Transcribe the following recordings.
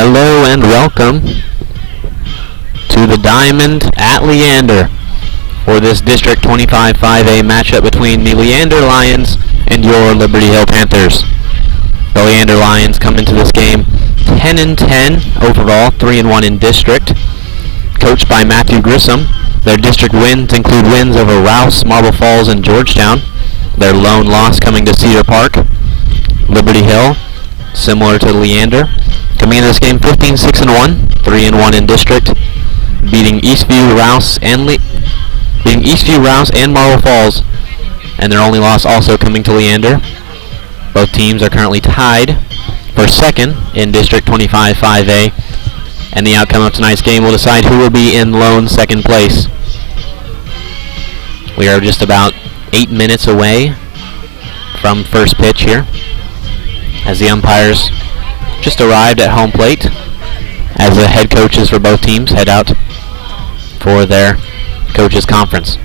Hello and welcome to the Diamond at Leander for this District 25 5A matchup between the Leander Lions and your Liberty Hill Panthers. The Leander Lions come into this game 10-10 overall, 3-1 in district. Coached by Matthew Grissom, their district wins include wins over Rouse, Marble Falls, and Georgetown. Their lone loss coming to Cedar Park. Liberty Hill, similar to Leander, coming into this game 15-6-1, 3-1 in district, beating Eastview, Rouse, and Marble Falls, and their only loss also coming to Leander. Both teams are currently tied for second in District 25 5A, and the outcome of tonight's game will decide who will be in lone second place. We are just about 8 minutes away from first pitch here, as the umpires just arrived at home plate as the head coaches for both teams head out for their coaches conference.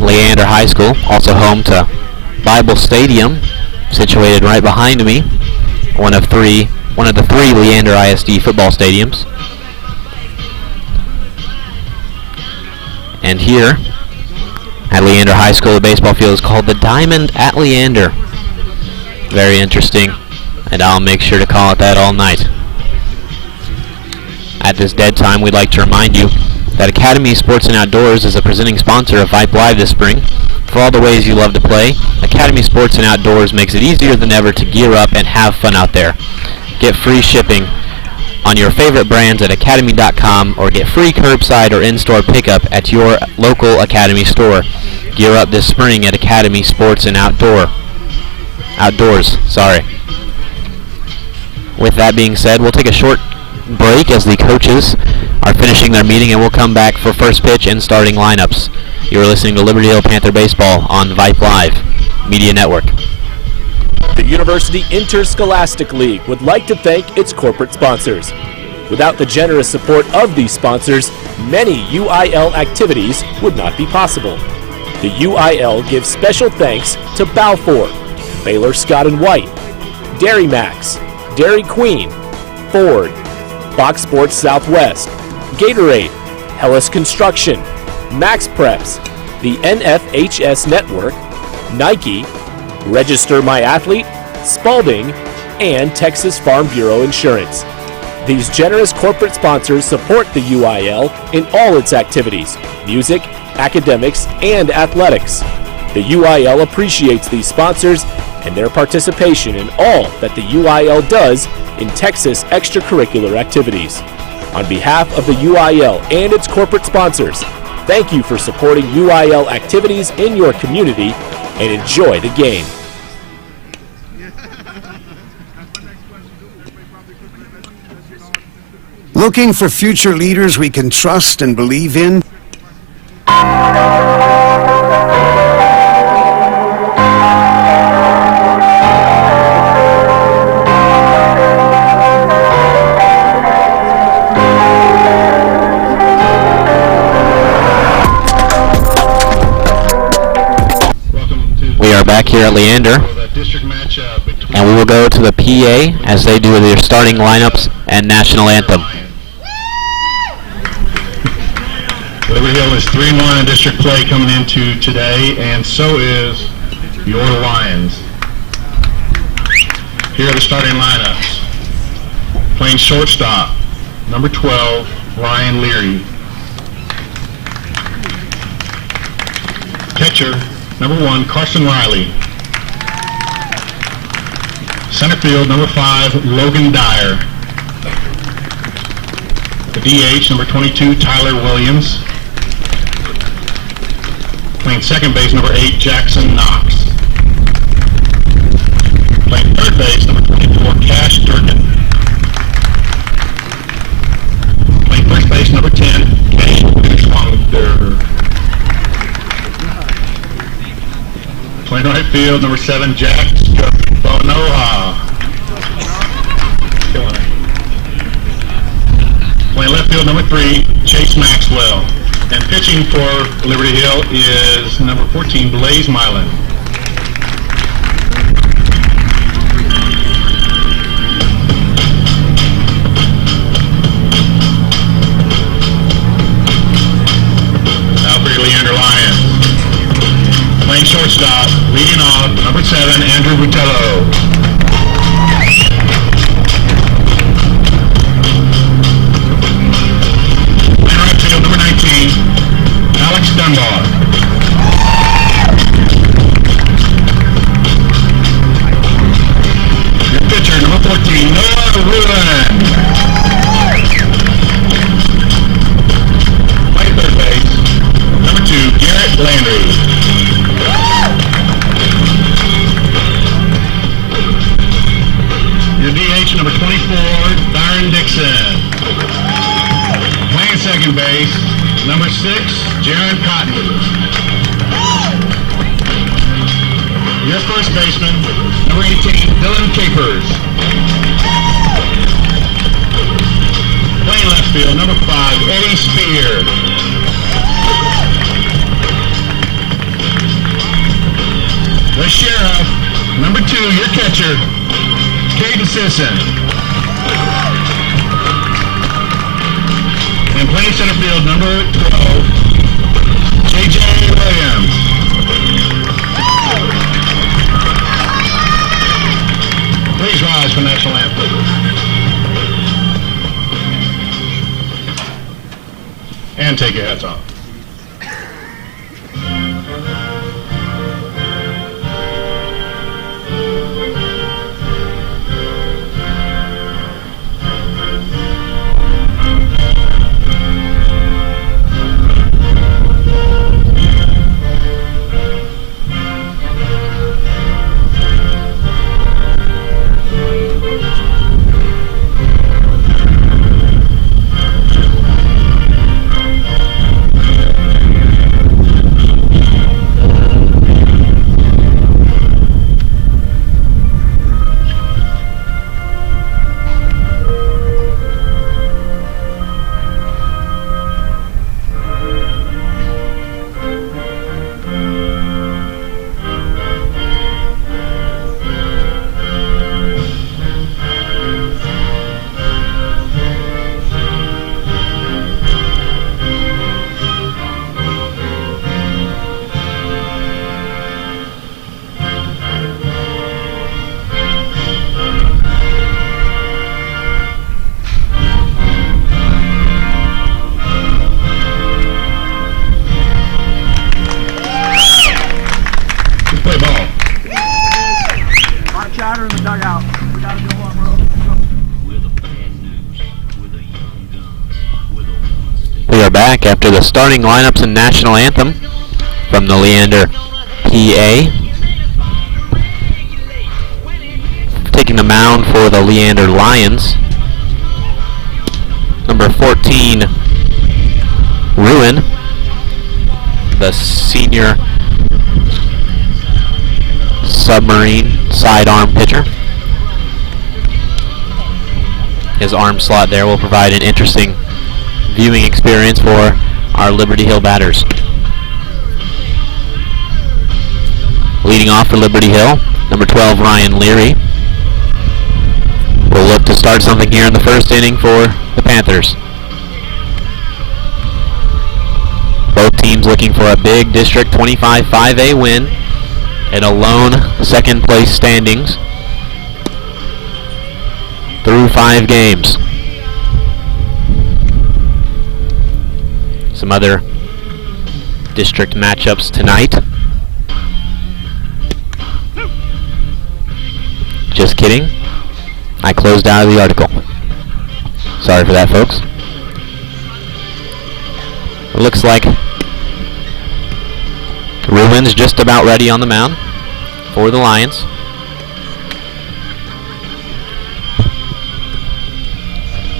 Leander High School, also home to Bible Stadium, situated right behind me, one of the three Leander ISD football stadiums. And here at Leander High School, the baseball field is called the Diamond at Leander. Very interesting, and I'll make sure to call it that all night. At this dead time, we'd like to remind you that Academy Sports and Outdoors is a presenting sponsor of Vype Live this spring. For all the ways you love to play, Academy Sports and Outdoors makes it easier than ever to gear up and have fun out there. Get free shipping on your favorite brands at academy.com, or get free curbside or in-store pickup at your local Academy store. Gear up this spring at Academy Sports and Outdoors. With that being said, we'll take a short break as the coaches are finishing their meeting, and we'll come back for first pitch and starting lineups. You're listening to Liberty Hill Panther Baseball on Vype Live Media Network. The University Interscholastic League would like to thank its corporate sponsors. Without the generous support of these sponsors, many UIL activities would not be possible. The UIL gives special thanks to Balfour, Baylor Scott & White, Dairy Max, Dairy Queen, Ford, Fox Sports Southwest, Gatorade, Hellas Construction, Max Preps, the NFHS Network, Nike, Register My Athlete, Spalding, and Texas Farm Bureau Insurance. These generous corporate sponsors support the UIL in all its activities, music, academics, and athletics. The UIL appreciates these sponsors and their participation in all that the UIL does in Texas extracurricular activities. On behalf of the UIL and its corporate sponsors, thank you for supporting UIL activities in your community, and enjoy the game. Looking for future leaders we can trust and believe in? We are back here at Leander, and we will go to the PA as they do their starting lineups and national anthem. Liberty Hill is 3-1 in district play coming into today, and so is your Lions. Here are the starting lineups. Playing shortstop, number 12, Ryan Leary. Catcher, number 1, Carson Riley. Center field, number 5, Logan Dyer. The DH, number 22, Tyler Williams. Playing second base, number 8, Jackson Knox. Playing third base, number 24, Cash Durkin. Playing first base, number 10, Kane Bushwanger. Playing right field, number 7, Jack Bonoha. Playing left field, number 3, Chase Maxwell. And pitching for Liberty Hill is number 14, Blaze Mylan. Now for your Leander Lions. Playing shortstop, leading off, number 7, Andrew Butello. Playing right field, number 19, Alex Dunbar. Your pitcher, number 14, Noah Ruin. Playing third base, number 2, Garrett Landry. Your DH, number 24, Byron Dixon. Playing second base, number 6, Jaron Cotton. Your first baseman, number 18, Dylan Capers. Playing left field, number 5, Eddie Spear. The Sheriff, number 2, your catcher, Caden Sisson. And playing center field, number 12, J.J. Williams. Please rise for national anthem. And take your hats off. We are back after the starting lineups and national anthem from the Leander, PA. Taking the mound for the Leander Lions, number 14, Ruin, the senior submarine sidearm pitcher. His arm slot there will provide an interesting viewing experience for our Liberty Hill batters. Leading off for Liberty Hill, number 12, Ryan Leary. We'll look to start something here in the first inning for the Panthers. Both teams looking for a big District 25 5A win and a lone second place standings through 5 games. Some other district matchups tonight. Just kidding. I closed out of the article. Sorry for that, folks. It looks like Ruin's just about ready on the mound for the Lions.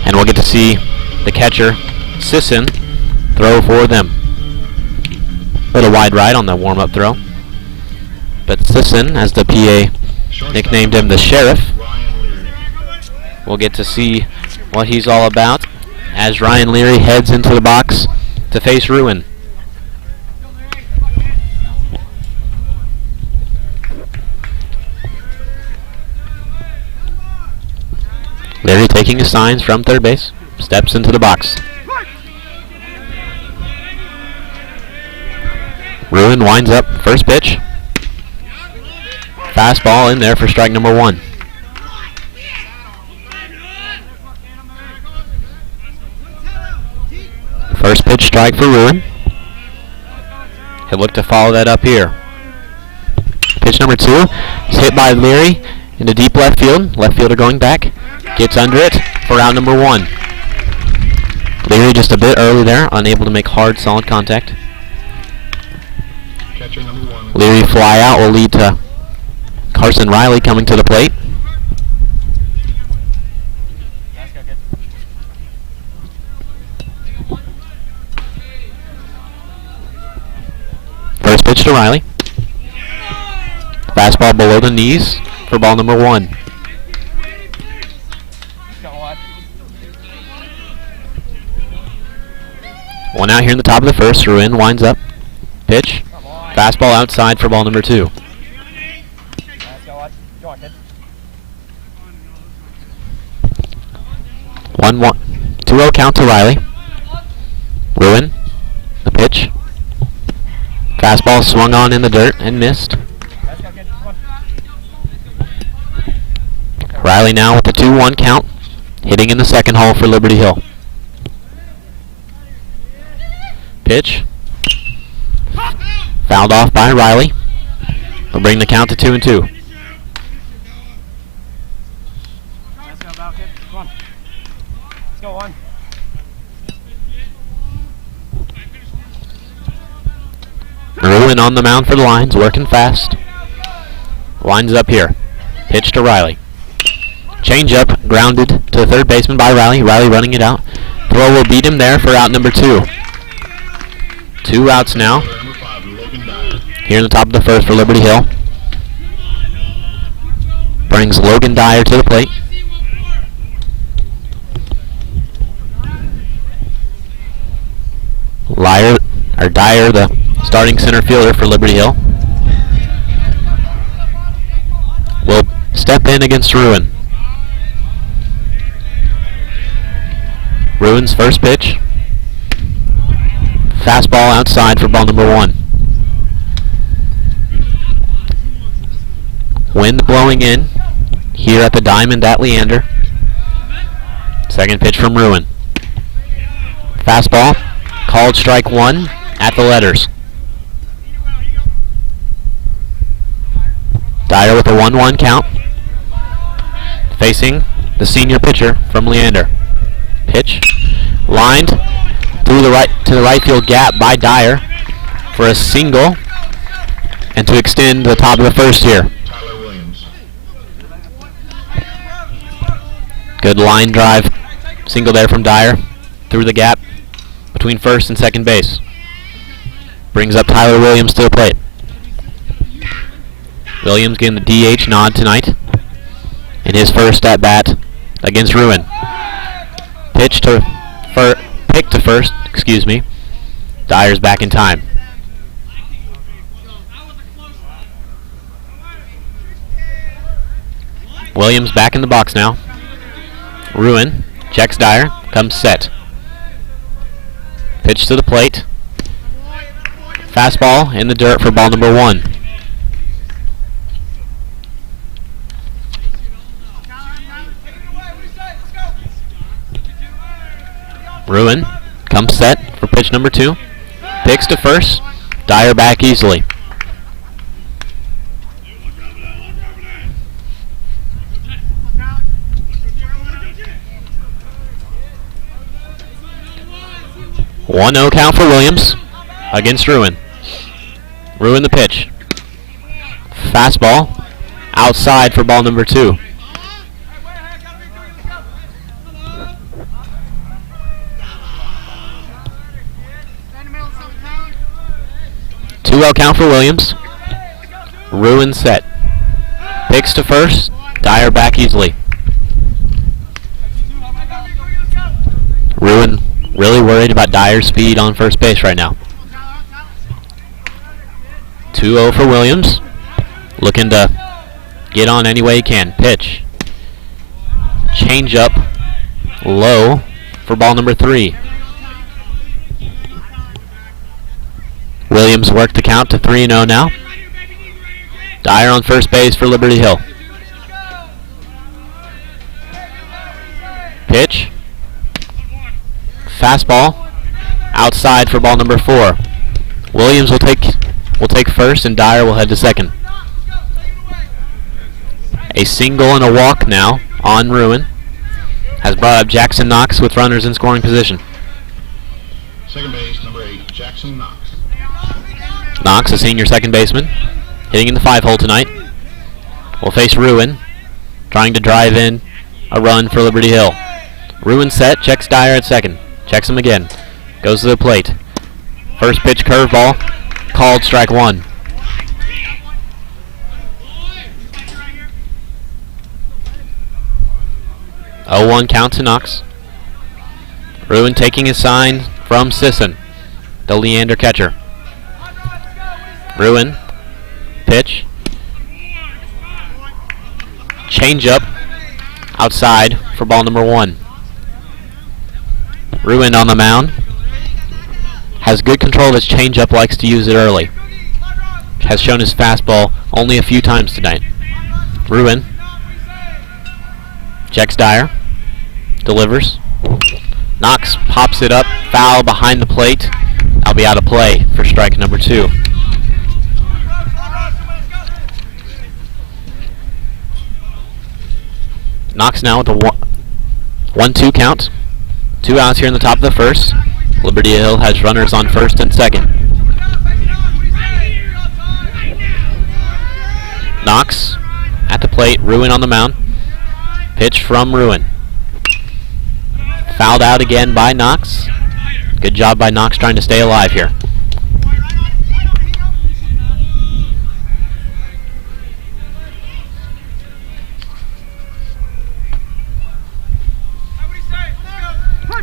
And we'll get to see the catcher, Sisson, throw for them. Little wide right on the warm-up throw. But Sisson, as the PA nicknamed him the Sheriff, we'll get to see what he's all about as Ryan Leary heads into the box to face Ruin. Leary taking his signs from third base, steps into the box. Ruin winds up, first pitch. Fastball in there for strike number 1. First pitch strike for Ruin. He'll look to follow that up here. Pitch number 2 is hit by Leary into deep left field. Left fielder going back. Gets under it for out number 1. Leary just a bit early there, unable to make hard, solid contact. Catcher number 1. Leary fly out will lead to Carson Riley coming to the plate. First pitch to Riley. Fastball below the knees for ball number 1. One out here in the top of the first. Ruin winds up. Pitch. Fastball outside for ball number 2. 1-1. 2-0 count to Riley. Ruin. The pitch. Fastball swung on in the dirt and missed. Riley now with the 2-1 count. Hitting in the second hole for Liberty Hill. Pitch. Fouled off by Riley. Will bring the count to 2-2. Ruin on the mound for the Lions, working fast. Lines up here. Pitch to Riley. Change up, grounded to the third baseman by Riley. Riley running it out. Throw will beat him there for out number 2. 2 outs now. Here in the top of the first for Liberty Hill. Brings Logan Dyer to the plate. Dyer, the starting center fielder for Liberty Hill, will step in against Ruin. Ruin's first pitch. Fastball outside for ball number 1. Wind blowing in here at the Diamond at Leander. Second pitch from Ruin. Fastball. Called strike 1 at the letters. Dyer with a 1-1 count. Facing the senior pitcher from Leander. Pitch. Lined through the right field gap by Dyer for a single and to extend the top of the first here. Good line drive. Single there from Dyer through the gap between first and second base. Brings up Tyler Williams to the plate. Williams getting the DH nod tonight in his first at bat against Ruin. Pick to first, excuse me. Dyer's back in time. Williams back in the box now. Ruin checks Dyer, comes set. Pitch to the plate. Fastball in the dirt for ball number 1. Ruin comes set for pitch number 2. Picks to first. Dyer back easily. One 0 count for Williams against Ruin. Ruin the pitch. Fastball outside for ball number 2. Two 0 count for Williams. Ruin set. Picks to first. Dyer back easily. Ruin Really worried about Dyer's speed on first base right now. 2-0 for Williams. Looking to get on any way he can. Pitch. Change up low for ball number 3. Williams worked the count to 3-0 now. Dyer on first base for Liberty Hill. Pitch. Fastball. Outside for ball number 4. Williams will take first and Dyer will head to second. A single and a walk now on Ruin has brought up Jackson Knox with runners in scoring position. Second base, number 8, Jackson Knox. Knox, a senior second baseman, hitting in the 5-hole tonight, will face Ruin, trying to drive in a run for Liberty Hill. Ruin set, checks Dyer at second, checks him again, goes to the plate. First pitch curveball, called strike 1. Oh, 1 count to Knox. Ruin taking a sign from Sisson, the Leander catcher. Ruin, pitch, change up, outside for ball number 1. Ruin on the mound, has good control of his changeup, likes to use it early. Has shown his fastball only a few times tonight. Ruin checks Dyer, delivers. Knox pops it up, foul behind the plate. I'll be out of play for strike number 2. Knox now with a 1-2 count. 2 outs here in the top of the first. Liberty Hill has runners on first and second. Knox at the plate, Ruin on the mound. Pitch from Ruin. Fouled out again by Knox. Good job by Knox trying to stay alive here.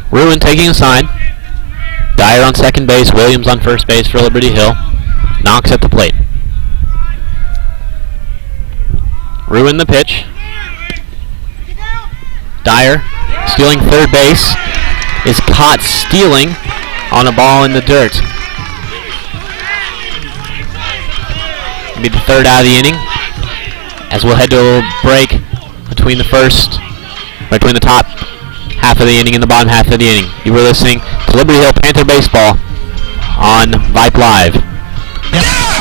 Ruin taking a side. Dyer on second base, Williams on first base for Liberty Hill. Knox at the plate. Ruin the pitch. Dyer stealing third base, is caught stealing on a ball in the dirt. It'll be the third out of the inning, as we'll head to a little break between the top half of the inning and the bottom half of the inning. You were listening to Liberty Hill Panther Baseball on Vype Live.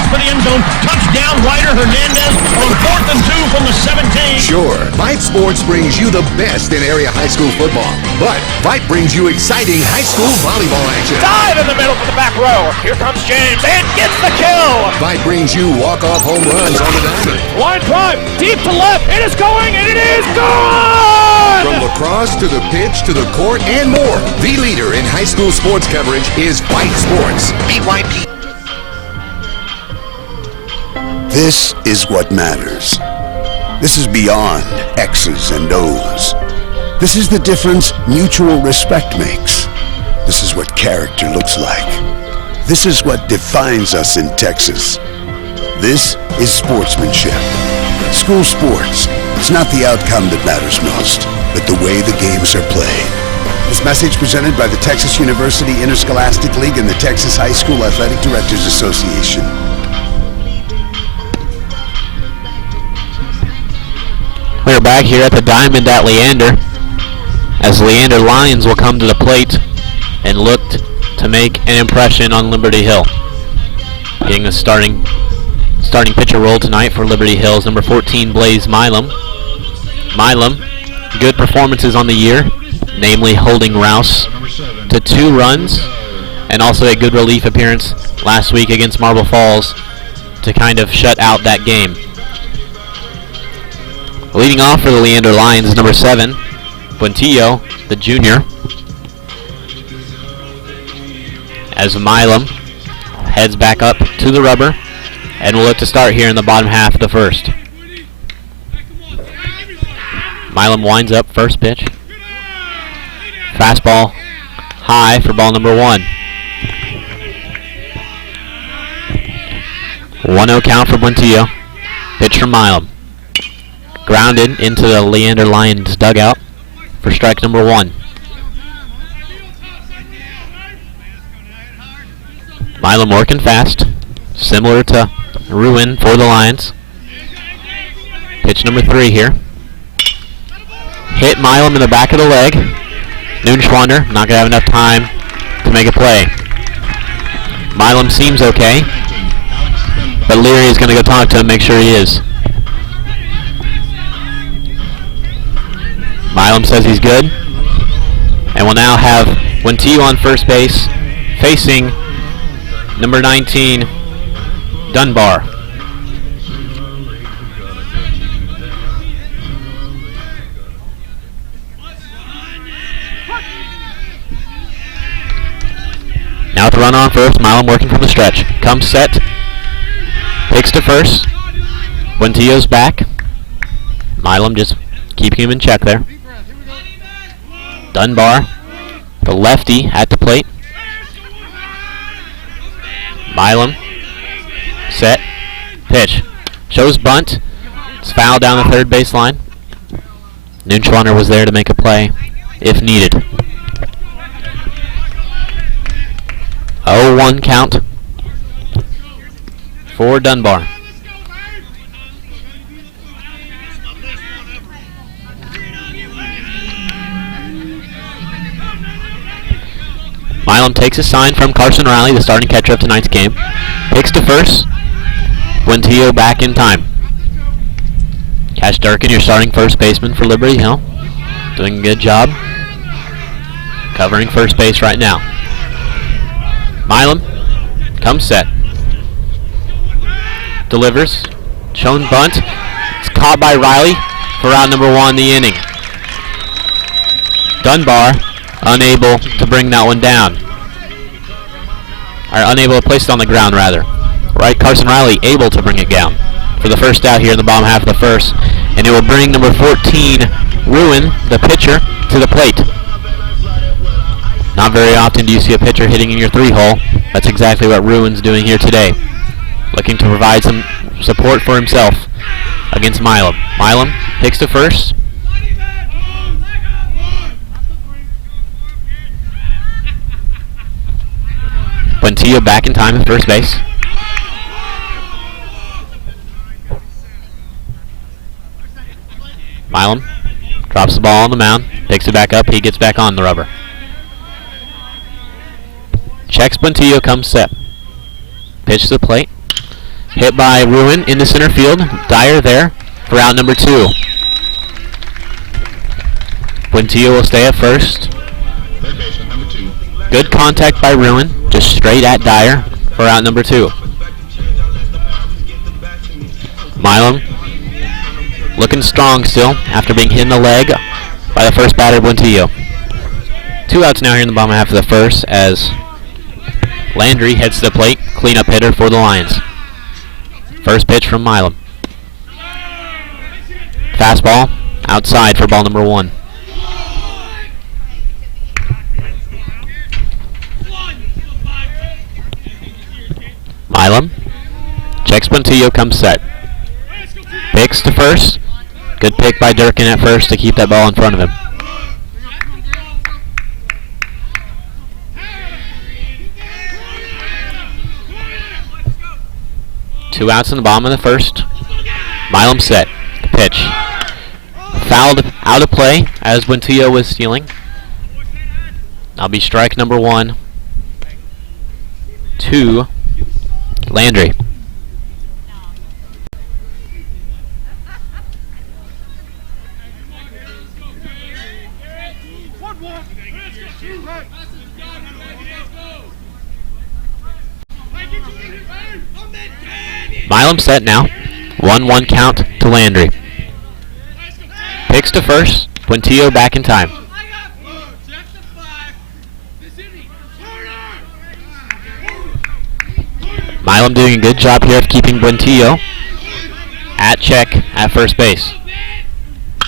For the end zone, touchdown, Ryder Hernandez on 4th and 2 from the 17. Sure, Vype Sports brings you the best in area high school football, but Vype brings you exciting high school volleyball action. Dive in the middle for the back row. Here comes James and gets the kill. Vype brings you walk-off home runs on the diamond. Line drive, deep to left. It is going, and it is gone! From lacrosse to the pitch to the court and more, the leader in high school sports coverage is Vype Sports. VYP. This is what matters. This is beyond X's and O's. This is the difference mutual respect makes. This is what character looks like. This is what defines us in Texas. This is sportsmanship. School sports. It's not the outcome that matters most, but the way the games are played. This message presented by the Texas University Interscholastic League and the Texas High School Athletic Directors Association. We're back here at the Diamond at Leander, as Leander Lions will come to the plate and look to make an impression on Liberty Hill. Getting the starting pitcher role tonight for Liberty Hill is number 14, Blaze Milam. Milam, good performances on the year, namely holding Rouse to 2 runs, and also a good relief appearance last week against Marble Falls to kind of shut out that game. Leading off for the Leander Lions is number 7, Buentillo, the junior. As Milam heads back up to the rubber and will look to start here in the bottom half of the first. Milam winds up, first pitch. Fastball high for ball number 1. 1-0 count for Buentillo. Pitch from Milam. Grounded into the Leander Lions dugout for strike number 1. Milam working fast, similar to Ruin for the Lions. Pitch number 3 here. Hit Milam in the back of the leg. Noonschwander not going to have enough time to make a play. Milam seems okay, but Leary is going to go talk to him, make sure he is. Milam says he's good, and we'll now have Buentillo on first base, facing number 19, Dunbar. Now to run on first, Milam working from the stretch. Comes set, takes to first. Buentillo's back. Milam just keeping him in check there. Dunbar, the lefty, at the plate. Milam, set, pitch. Shows bunt. It's foul down the third base line. Noonschwander was there to make a play if needed. 0-1 count for Dunbar. Milam takes a sign from Carson Riley, the starting catcher of tonight's game. Picks to first. Buentillo back in time. Cash Durkin, your starting first baseman for Liberty Hill. Doing a good job covering first base right now. Milam comes set. Delivers. Shown bunt. It's caught by Riley for out number 1 the inning. Dunbar unable to bring that one down. Or unable to place it on the ground, rather. Right, Carson Riley able to bring it down for the first out here in the bottom half of the first. And it will bring number 14, Ruin, the pitcher, to the plate. Not very often do you see a pitcher hitting in your 3-hole. That's exactly what Ruin's doing here today. Looking to provide some support for himself against Milam. Milam picks to first. Buentillo back in time at first base. Milam drops the ball on the mound, picks it back up, he gets back on the rubber. Checks Buentillo, comes set. Pitch to the plate. Hit by Ruin into center field. Dyer there for out number 2. Buentillo will stay at first. Good contact by Ruin, just straight at Dyer for out number 2. Milam looking strong still after being hit in the leg by the first batter, Buentillo. 2 outs now here in the bottom half of the first as Landry heads to the plate, cleanup hitter for the Lions. First pitch from Milam. Fastball outside for ball number 1. Milam checks Buentillo, comes set. Picks to first. Good pick by Durkin at first to keep that ball in front of him. Two outs in the bottom of the first. Milam set. Pitch. Fouled out of play as Buentillo was stealing. That'll be strike number 1 to Landry. Milam set now. 1-1 count to Landry. Picks to first. Buentillo back in time. Milam doing a good job here of keeping Buentillo at check at first base.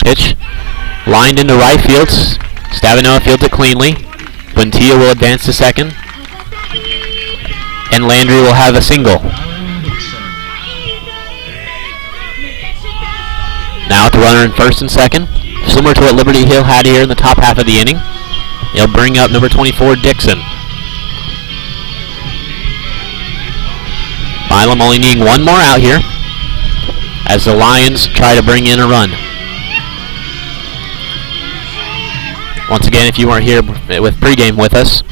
Pitch lined into right field. Stavinoa fields it cleanly. Buentia will advance to second. And Landry will have a single. Now with the runner in first and second. Similar to what Liberty Hill had here in the top half of the inning. He'll bring up number 24, Dixon. Milam only needing one more out here as the Lions try to bring in a run. Once again, if you weren't here with pregame with us,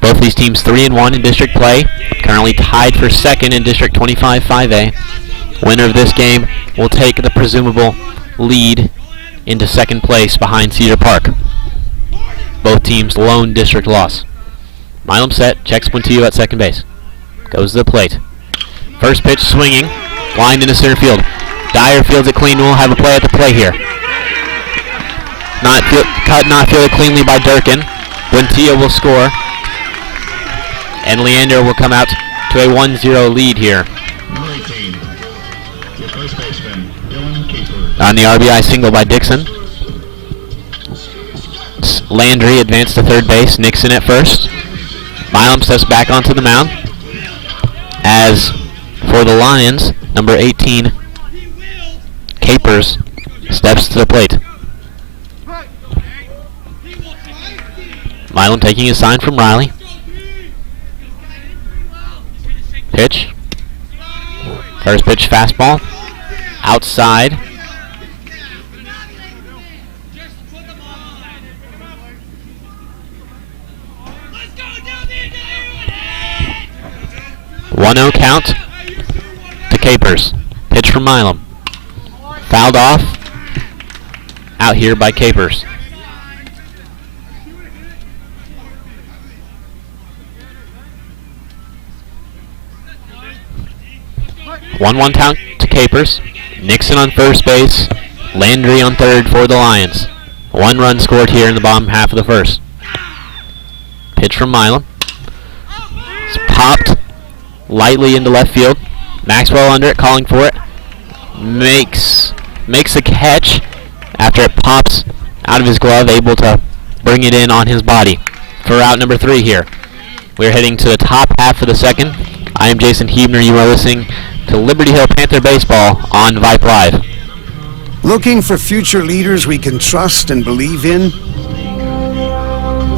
both these teams 3-1 in district play, currently tied for second in District 25 5A. Winner of this game will take the presumable lead into second place behind Cedar Park. Both teams' lone district loss. Milam set, checks Buentia at second base. Goes to the plate. First pitch swinging, lined into center field. Dyer fields it clean, will have a play at the play here. Not fielded cleanly by Durkin. Buentia will score. And Leander will come out to a 1-0 lead here. On the RBI single by Dixon. Landry advanced to third base. Nixon at first. Milam steps back onto the mound. As for the Lions, number 18, Capers, steps to the plate. Milam taking a sign from Riley. Pitch. First pitch fastball. Outside. One 1-0 count to Capers. Pitch from Milam. Fouled off. Out here by Capers. 1-1 count to Capers. Nixon on first base. Landry on third for the Lions. One run scored here in the bottom half of the first. Pitch from Milam. It's popped lightly into left field. Maxwell under it, calling for it. Makes a catch after it pops out of his glove, able to bring it in on his body for out number 3 here. We're heading to the top half of the second. I am Jason Huebner. You are listening to Liberty Hill Panther Baseball on Vype Live. Looking for future leaders we can trust and believe in?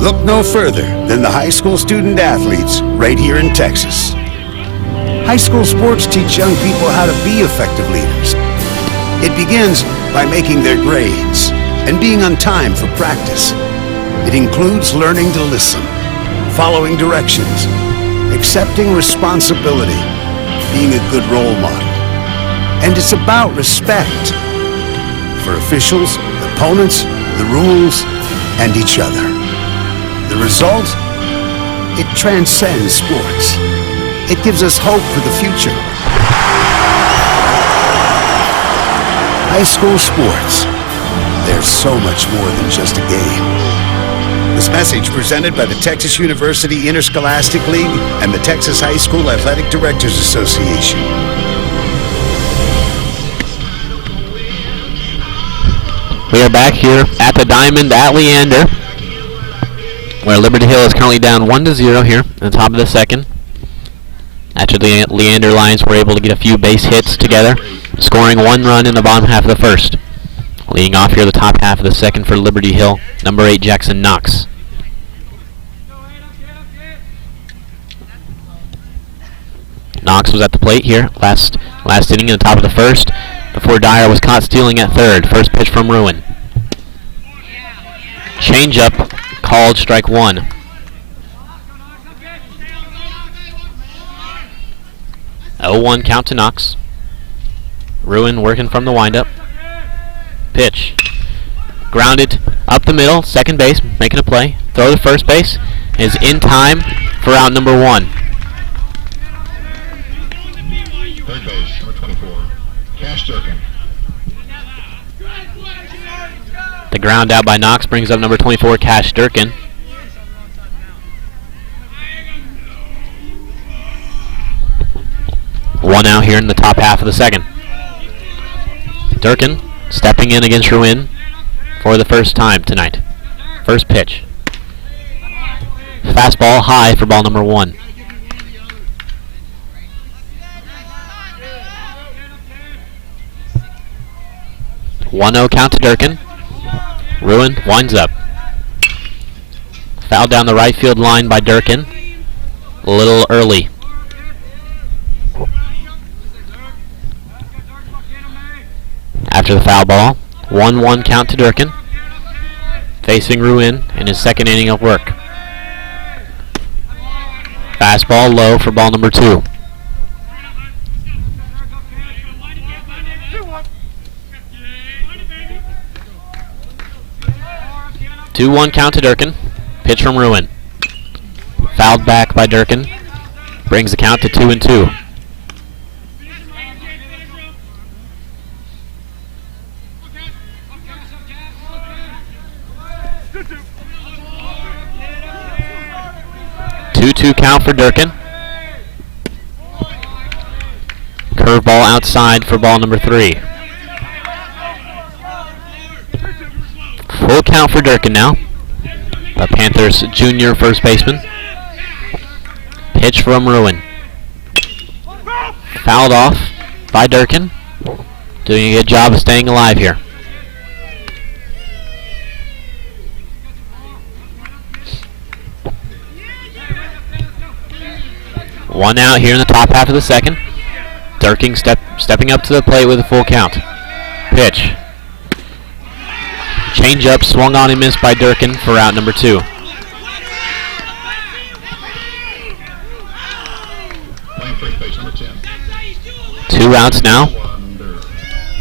Look no further than the high school student athletes right here in Texas. High school sports teach young people how to be effective leaders. It begins by making their grades and being on time for practice. It includes learning to listen, following directions, accepting responsibility, being a good role model. And it's about respect for officials, opponents, the rules, and each other. The result? It transcends sports. It gives us hope for the future. High school sports. There's so much more than just a game. This message presented by the Texas University Interscholastic League and the Texas High School Athletic Directors Association. We are back here at the Diamond at Leander, where Liberty Hill is currently down 1-0 here at the top of the second. After the Leander Lions were able to get a few base hits together, scoring one run in the bottom half of the first. Leading off here the top half of the second for Liberty Hill, number 8 Jackson Knox. Knox was at the plate here last inning in the top of the first before Dyer was caught stealing at third. First pitch from Ruin. Changeup called strike 1. Oh, 1 count to Knox. Ruin working from the windup. Pitch. Grounded up the middle, second base, making a play. Throw to first base is in time for out number 1. Third base, number 24, Cash Durkin. The ground out by Knox brings up number 24, Cash Durkin. One out here in the top half of the second. Durkin stepping in against Ruin for the first time tonight. First pitch. Fastball high for ball number 1. 1-0 count to Durkin. Ruin winds up. Foul down the right field line by Durkin. A little early. After the foul ball, 1-1 count to Durkin. Facing Ruin in his second inning of work. Fastball low for ball number 2. Two-one count to Durkin. Pitch from Ruin. Fouled back by Durkin. Brings the count to 2-2. Two count for Durkin. Curveball outside for ball number 3. Full count for Durkin now. The Panthers junior first baseman. Pitch from Ruin. Fouled off by Durkin. Doing a good job of staying alive here. One out here in the top half of the second. Durkin stepping up to the plate with a full count. Pitch. Change up, swung on and missed by Durkin for out number 2. Two outs now.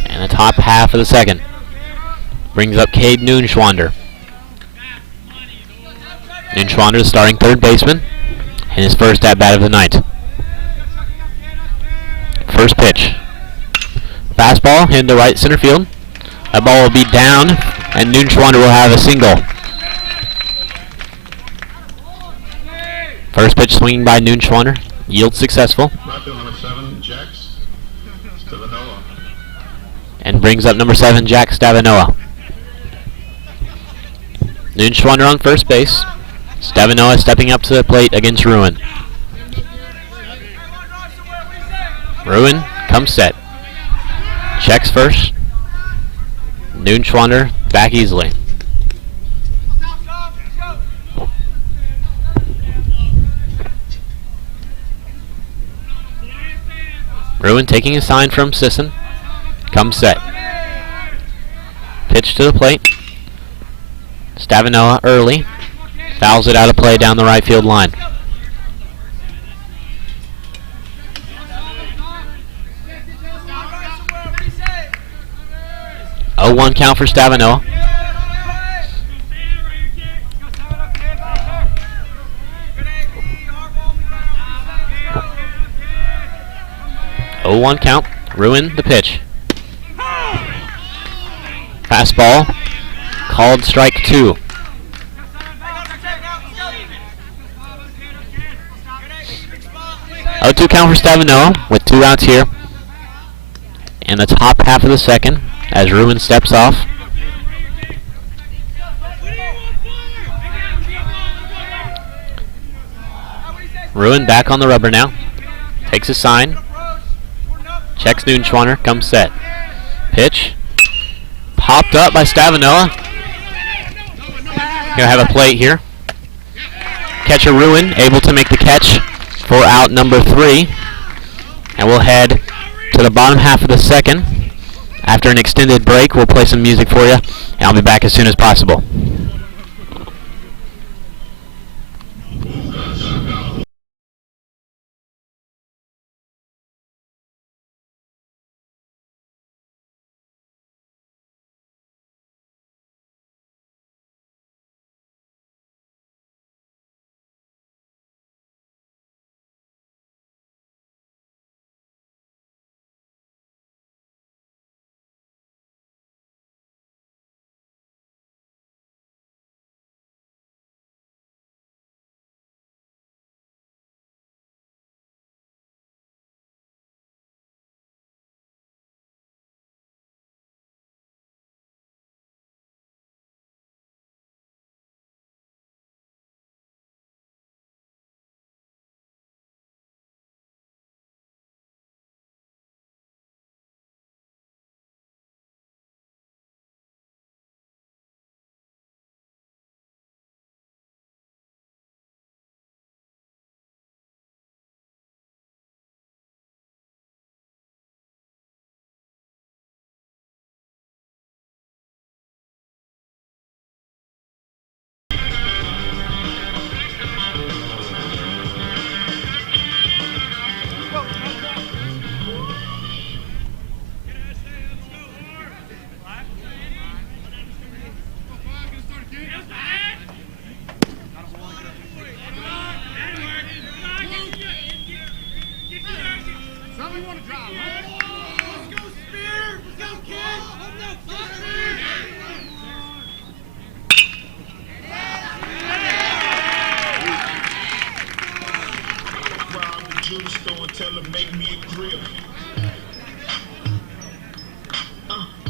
And the top half of the second. Brings up Cade Noonschwander. Noonschwander, the starting third baseman, and his first at-bat of the night. First pitch. Fastball into right center field. That ball will be down, and Noonschwander will have a single. First pitch swinging by Noonschwander. Yield successful. And brings up number 7, Jack Stavinoa. Noonschwander on first base. Stavinoa stepping up to the plate against Ruin. Ruin comes set. Checks first. Noonschwander back easily. Ruin taking a sign from Sisson. Comes set. Pitch to the plate. Stavinoa early. Fouls it out of play down the right field line. Oh, 1 count for Stavinoa. Oh, 1 count. Ruin the pitch. Fastball. Called strike 2. Oh, 2 count for Stavinoa with 2 outs here in the top half of the second as Ruin steps off. Ruin back on the rubber now. Takes a sign. Checks Noonschwander. Comes set. Pitch. Popped up by Stavinoa. Gonna have a plate here. Catcher Ruin able to make the catch for out number 3. And we'll head to the bottom half of the second. After an extended break, we'll play some music for you, and I'll be back as soon as possible.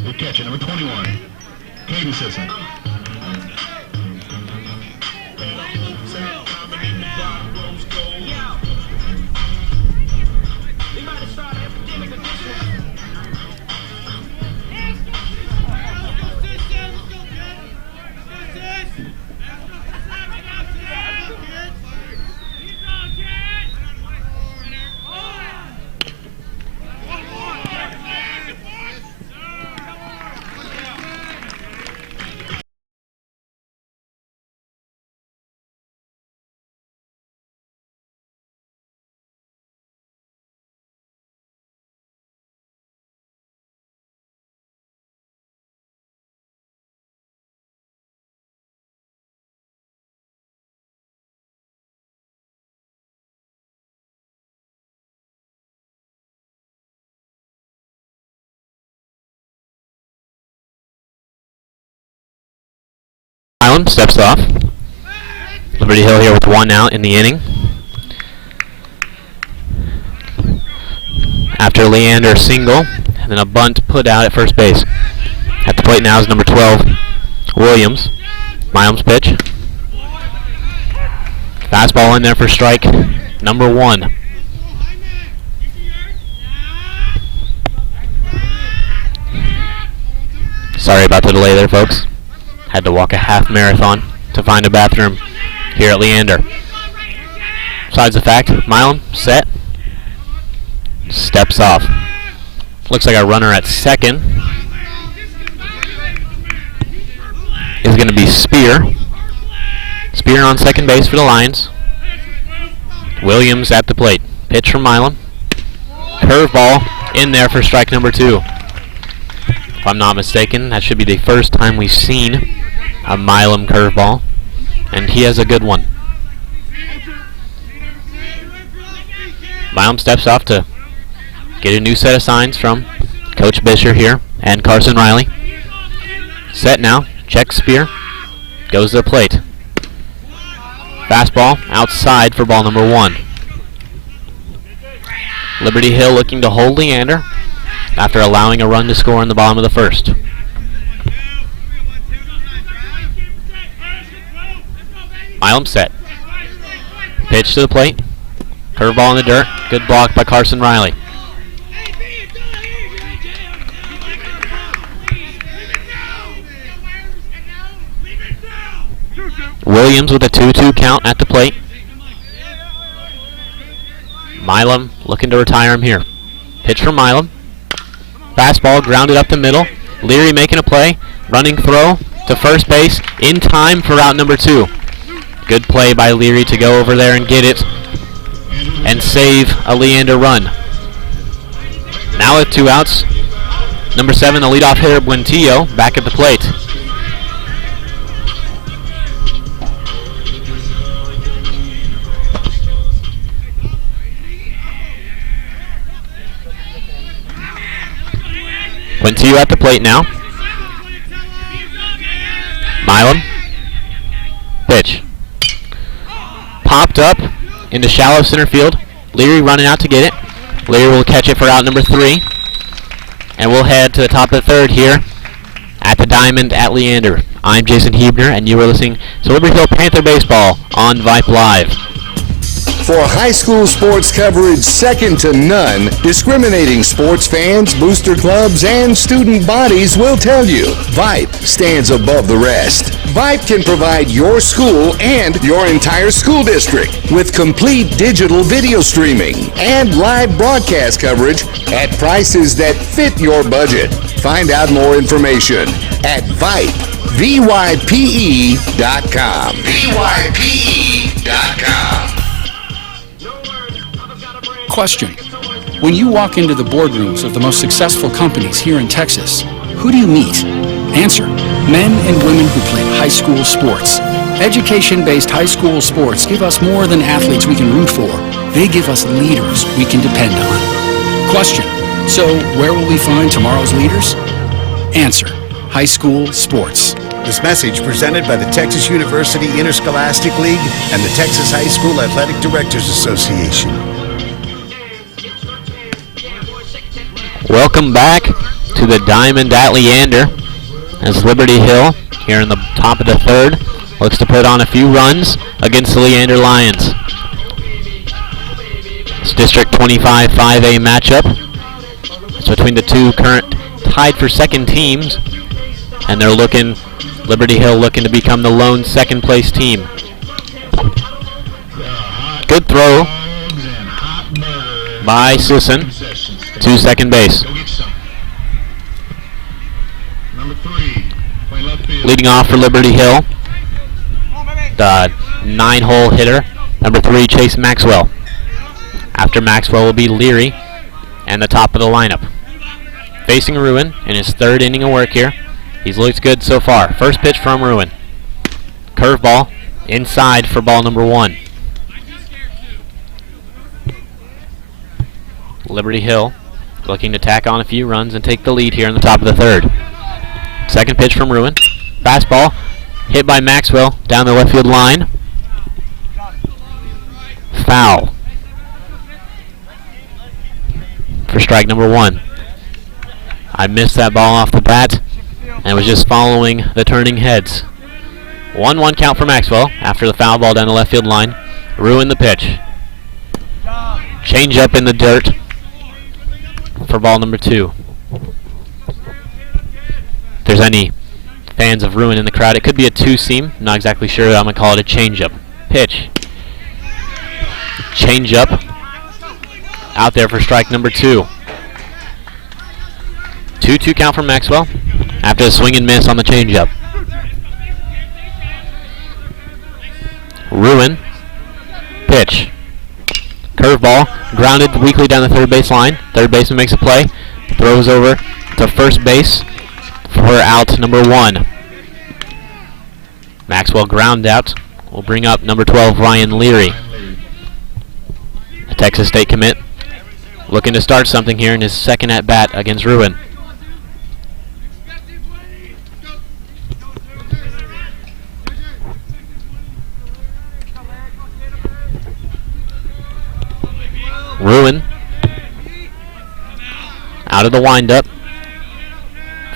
Good catch it, number 21. Caden Sisson. Island steps off. Liberty Hill here with 1 out in the inning. After Leander single, and then a bunt put out at first base. At the plate now is number 12, Williams. Miles pitch. Fastball in there for strike number 1. Sorry about the delay there, folks. Had to walk a half marathon to find a bathroom here at Leander. Besides the fact, Milam set, steps off. Looks like a runner at second is going to be Spear. Spear on second base for the Lions. Williams at the plate. Pitch from Milam. Curveball in there for strike number 2. If I'm not mistaken, that should be the first time we've seen a Milam curveball, and he has a good one. Milam steps off to get a new set of signs from Coach Bisher here and Carson Riley. Set now, checks Spear, goes to the plate. Fastball outside for ball number 1. Liberty Hill looking to hold Leander after allowing a run to score in the bottom of the first. Milam set. Pitch to the plate. Curveball in the dirt. Good block by Carson Riley. Williams with a 2-2 count at the plate. Milam looking to retire him here. Pitch from Milam. Fastball grounded up the middle. Leary making a play. Running throw to first base in time for out number 2. Good play by Leary to go over there and get it and save a Leander run. Now with 2 outs, number 7, the leadoff hitter Buentillo, back at the plate. Buentillo at the plate now. Milam. Pitch. Popped up into shallow center field. Leary running out to get it. Leary will catch it for out number 3. And we'll head to the top of the 3rd here at the Diamond at Leander. I'm Jason Hebner, and you are listening to Liberty Hill Panther Baseball on Vype Live. For high school sports coverage second to none, discriminating sports fans, booster clubs, and student bodies will tell you Vype stands above the rest. Vype can provide your school and your entire school district with complete digital video streaming and live broadcast coverage at prices that fit your budget. Find out more information at Vype, VYPE.com. VYPE.com. Question. When you walk into the boardrooms of the most successful companies here in Texas, who do you meet? Answer. Men and women who play high school sports. Education-based high school sports give us more than athletes we can root for. They give us leaders we can depend on. Question. So where will we find tomorrow's leaders? Answer: high school sports. This message presented by the Texas University Interscholastic League and the Texas High School Athletic Directors Association. Welcome back to the Diamond at Leander, as Liberty Hill, here in the top of the third, looks to put on a few runs against the Leander Lions. It's District 25 5A matchup. It's between the two current tied for second teams, and they're looking, Liberty Hill looking to become the lone second place team. Good throw by Sisson to second base. Leading off for Liberty Hill, the 9-hole hitter, number 3, Chase Maxwell. After Maxwell will be Leary and the top of the lineup. Facing Ruin in his third inning of work here. He's looked good so far. First pitch from Ruin. Curveball inside for ball number 1. Liberty Hill looking to tack on a few runs and take the lead here in the top of the third. Second pitch from Ruin. Fastball hit by Maxwell down the left field line. Foul for strike number 1. I missed that ball off the bat and was just following the turning heads. 1-1 count for Maxwell after the foul ball down the left field line. Ruin the pitch. Change up in the dirt for ball number 2. If there's any fans of Ruin in the crowd, it could be a two-seam. Not exactly sure. I'm going to call it a change-up. Pitch. Change-up out there for strike number 2. 2-2 count from Maxwell after the swing and miss on the changeup. Ruin. Pitch. Curveball. Grounded weakly down the third base line. Third baseman makes a play. Throws over to first base for out number 1. Maxwell ground out. Will bring up number 12, Ryan Leary. A Texas State commit. Looking to start something here in his second at-bat against Ruin. Ruin out of the windup.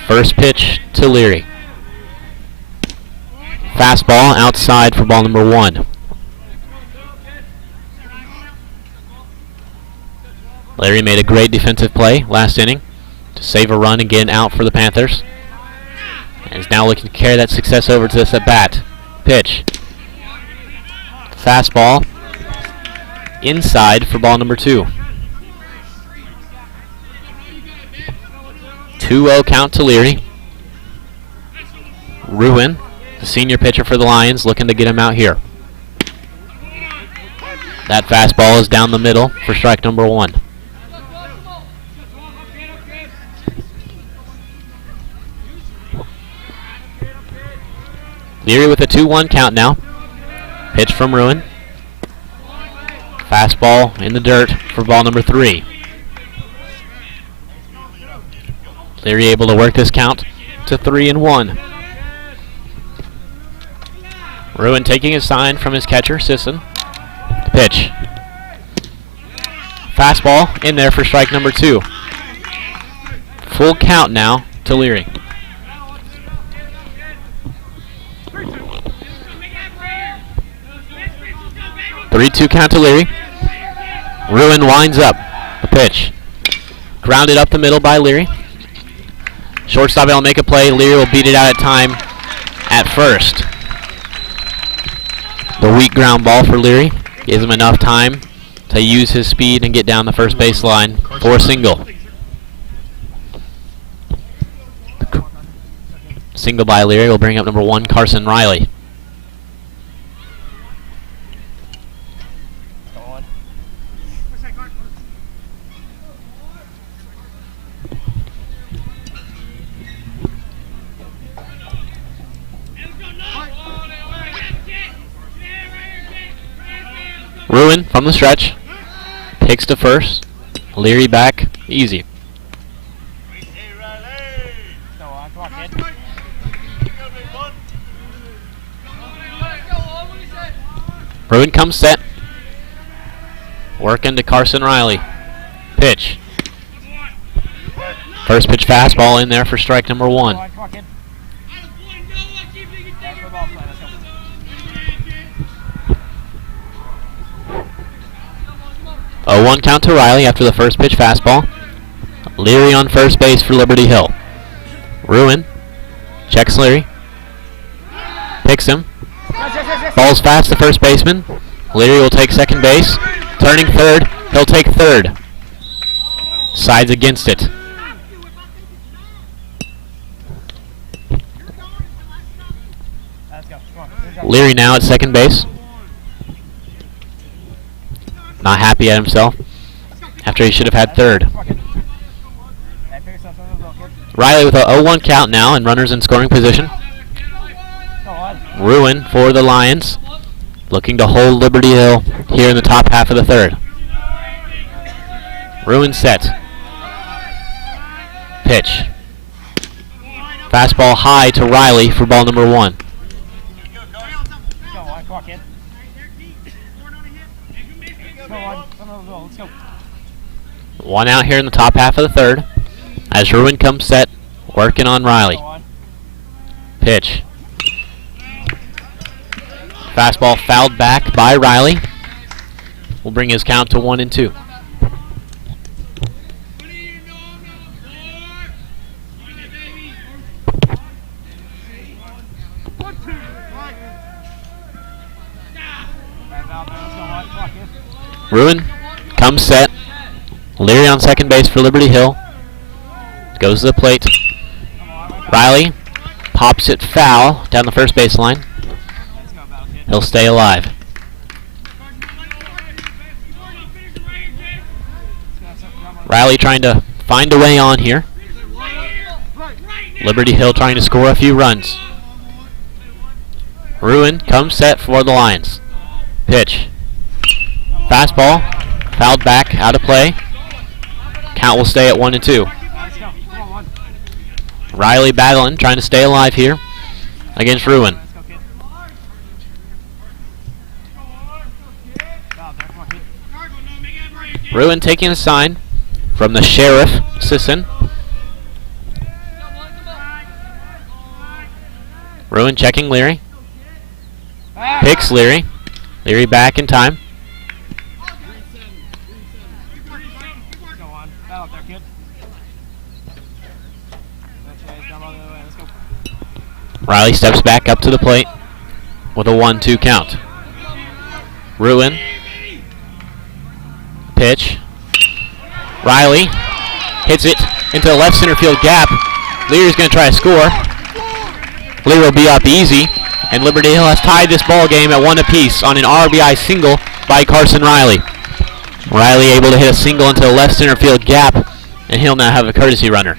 First pitch to Leary. Fastball outside for ball number 1. Leary made a great defensive play last inning to save a run and get an out for the Panthers. And is now looking to carry that success over to this at bat. Pitch. Fastball inside for ball number 2. 2-0 count to Leary. Ruin, the senior pitcher for the Lions, looking to get him out here. That fastball is down the middle for strike number 1. Leary with a 2-1 count now. Pitch from Ruin. Fastball in the dirt for ball number 3. Leary able to work this count to 3-1. Ruin taking a sign from his catcher, Sisson. Pitch. Fastball in there for strike number 2. Full count now to Leary. Three-two count to Leary. Ruin winds up. The pitch. Grounded up the middle by Leary. Shortstop will make a play. Leary will beat it out at time at first. The weak ground ball for Leary gives him enough time to use his speed and get down the first base line for a single. Single by Leary will bring up number 1, Carson Riley. Ruin from the stretch. Picks to first. Leary back. Easy. Bruin comes set. Working to Carson Riley. Pitch. First pitch fastball in there for strike number 1. 0-1 count to Riley after the first pitch fastball. Leary on first base for Liberty Hill. Bruin checks Leary. Picks him. Ball's fast to first baseman. Leary will take second base. Turning third, he'll take third. Sides against it. Leary now at second base. Not happy at himself after he should have had third. Riley with a 0-1 count now and runners in scoring position. Bruin for the Lions, looking to hold Liberty Hill here in the top half of the third. Bruin set. Pitch. Fastball high to Riley for ball number 1. One out here in the top half of the third as Bruin comes set, working on Riley. Pitch. Fastball fouled back by Riley. Will bring his count to 1-2. Bruin comes set. Leary on second base for Liberty Hill. Goes to the plate. Riley pops it foul down the first baseline. He'll stay alive. Riley trying to find a way on here. Liberty Hill trying to score a few runs. Bruin comes set for the Lions. Pitch. Fastball. Fouled back, out of play. Count will stay at 1-2. Riley battling, trying to stay alive here against Bruin. Bruin taking a sign from the Sheriff, Sisson. Bruin checking Leary. Picks Leary. Leary back in time. Riley steps back up to the plate with a 1-2 count. Bruin. Pitch. Riley hits it into the left center field gap. Leary's going to try to score. Leary will be up easy, and Liberty Hill has tied this ball game at 1 apiece on an RBI single by Carson Riley. Riley able to hit a single into the left center field gap, and he'll now have a courtesy runner.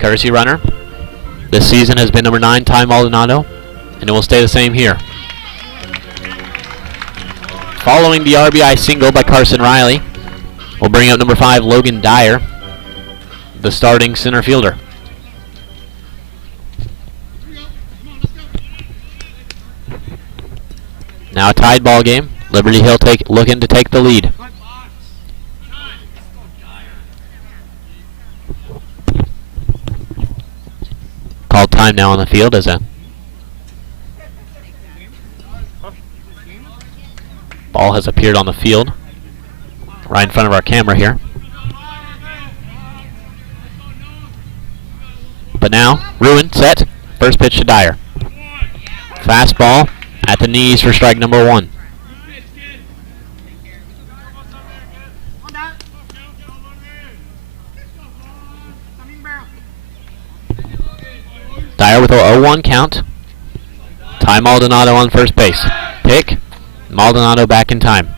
Courtesy runner this season has been number 9, Ty Maldonado, and it will stay the same here. Following the RBI single by Carson Riley, we'll bring up number 5, Logan Dyer, the starting center fielder. Now a tied ball game. Liberty Hill looking to take the lead. Called time now on the field as a ball has appeared on the field right in front of our camera here. But now, Bruin set. First pitch to Dyer. Fastball at the knees for strike number 1. Dyer with a 0-1 count. Ty Maldonado on first base. Pick. Maldonado back in time.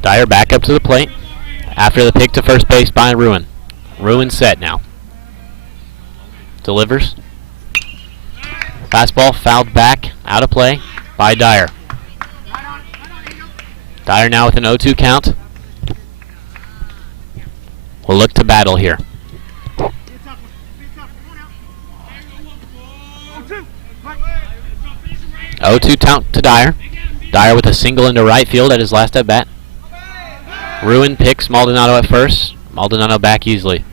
Dyer back up to the plate after the pick to first base by Bruin. Bruin set now. Delivers. Fastball fouled back, out of play. by Dyer. Dyer now with an 0-2 count. We'll look to battle here. 0-2 count to Dyer. Dyer with a single into right field at his last at bat. Ruin picks Maldonado at first. Maldonado back easily.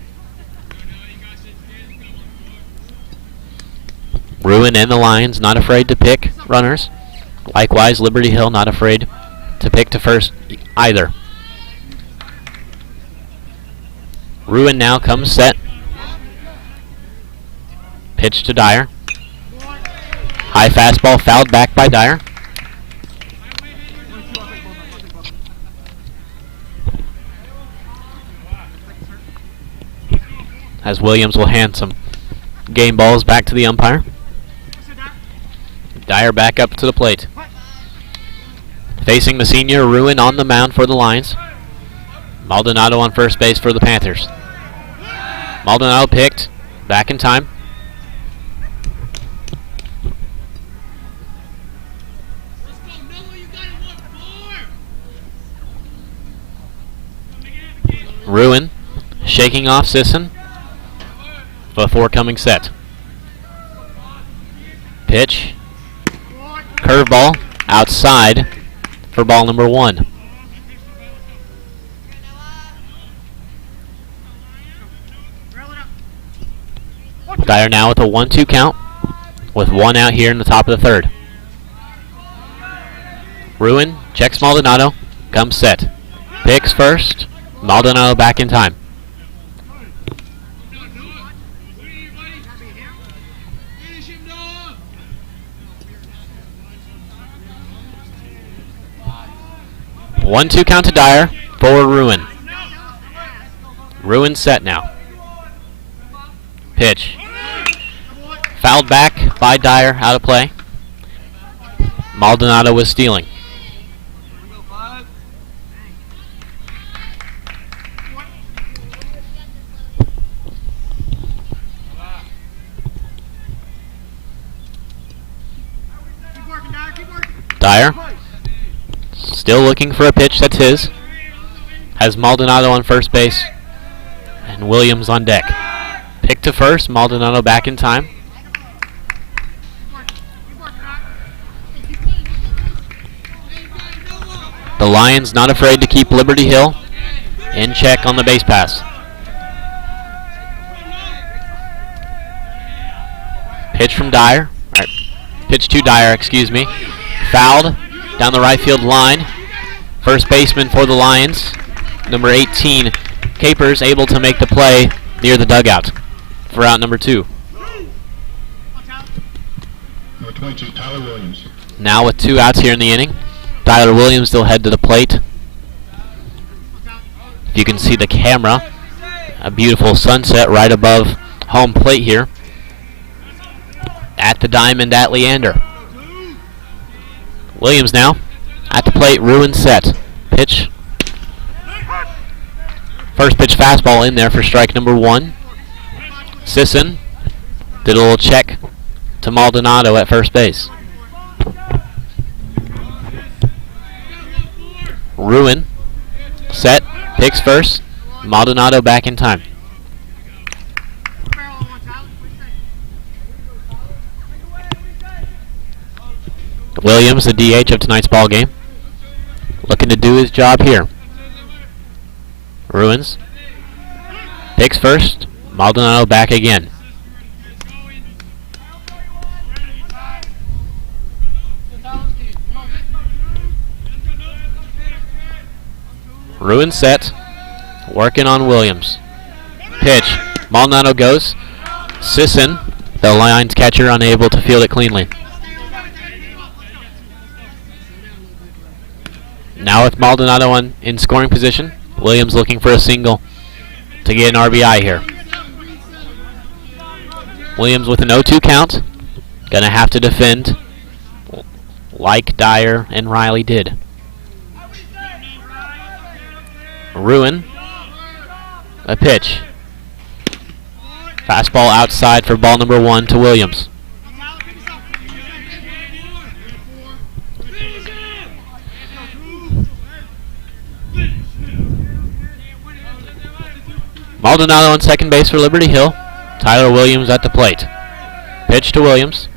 Ruin and the Lions not afraid to pick runners. Likewise, Liberty Hill not afraid to pick to first either. Ruin now comes set. Pitch to Dyer. High fastball fouled back by Dyer. As Williams will hand some game balls back to the umpire. Dyer back up to the plate. Facing the senior, Ruin on the mound for the Lions. Maldonado on first base for the Panthers. Maldonado picked, back in time. Ruin shaking off Sisson before coming set. Pitch. Curveball outside for ball number 1. Dyer now with a 1-2 count with 1 out here in the top of the 3rd. Ruin checks Maldonado, comes set. Picks first, Maldonado back in time. One, 2 count to Dyer for Ruin. Ruin set now. Pitch. Fouled back by Dyer, out of play. Maldonado was stealing. Dyer still looking for a pitch that's his. Has Maldonado on first base and Williams on deck. Pick to first, Maldonado back in time. The Lions not afraid to keep Liberty Hill in check on the base pass. Pitch from Dyer. Pitch to Dyer, excuse me. Fouled down the right field line. First baseman for the Lions, number 18, Capers, able to make the play near the dugout for out number 2. Number 22, Tyler Williams. Now with 2 outs here in the inning, Tyler Williams will head to the plate. If you can see the camera, a beautiful sunset right above home plate here at the Diamond at Leander. Williams now at the plate, Ruin set. Pitch. First pitch fastball in there for strike number 1. Sisson did a little check to Maldonado at first base. Ruin set, picks first. Maldonado back in time. Williams, the DH of tonight's ball game, looking to do his job here. Ruins picks first. Maldonado back again. Ruin set, working on Williams. Pitch. Maldonado goes. Sisson, the Lions catcher, unable to field it cleanly. Now with Maldonado in scoring position, Williams looking for a single to get an RBI here. Williams with an 0-2 count. Gonna have to defend like Dyer and Riley did. Ruin. A pitch. Fastball outside for ball number 1 to Williams. Maldonado on second base for Liberty Hill. Tyler Williams at the plate. Pitch to Williams.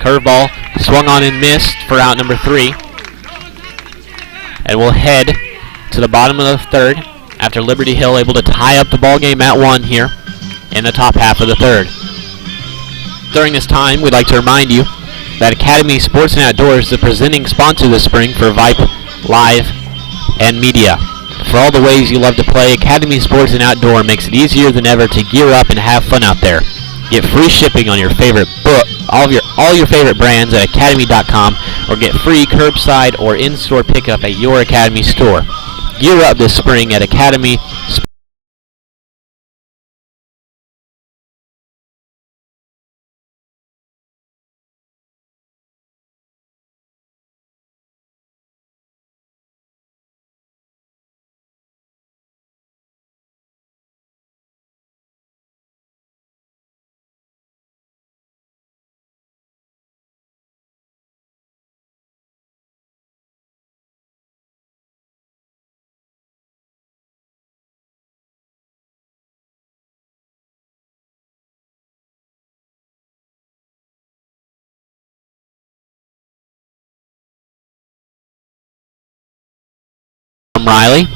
Curveball swung on and missed for out number 3. And we'll head to the bottom of the third after Liberty Hill able to tie up the ball game at 1 here in the top half of the third. During this time, we'd like to remind you that Academy Sports and Outdoors is the presenting sponsor this spring for Vype Live and Media. For all the ways you love to play, Academy Sports and Outdoor makes it easier than ever to gear up and have fun out there. Get free shipping on your favorite all your favorite brands at academy.com, or get free curbside or in-store pickup at your Academy store. Gear up this spring at Academy. Riley.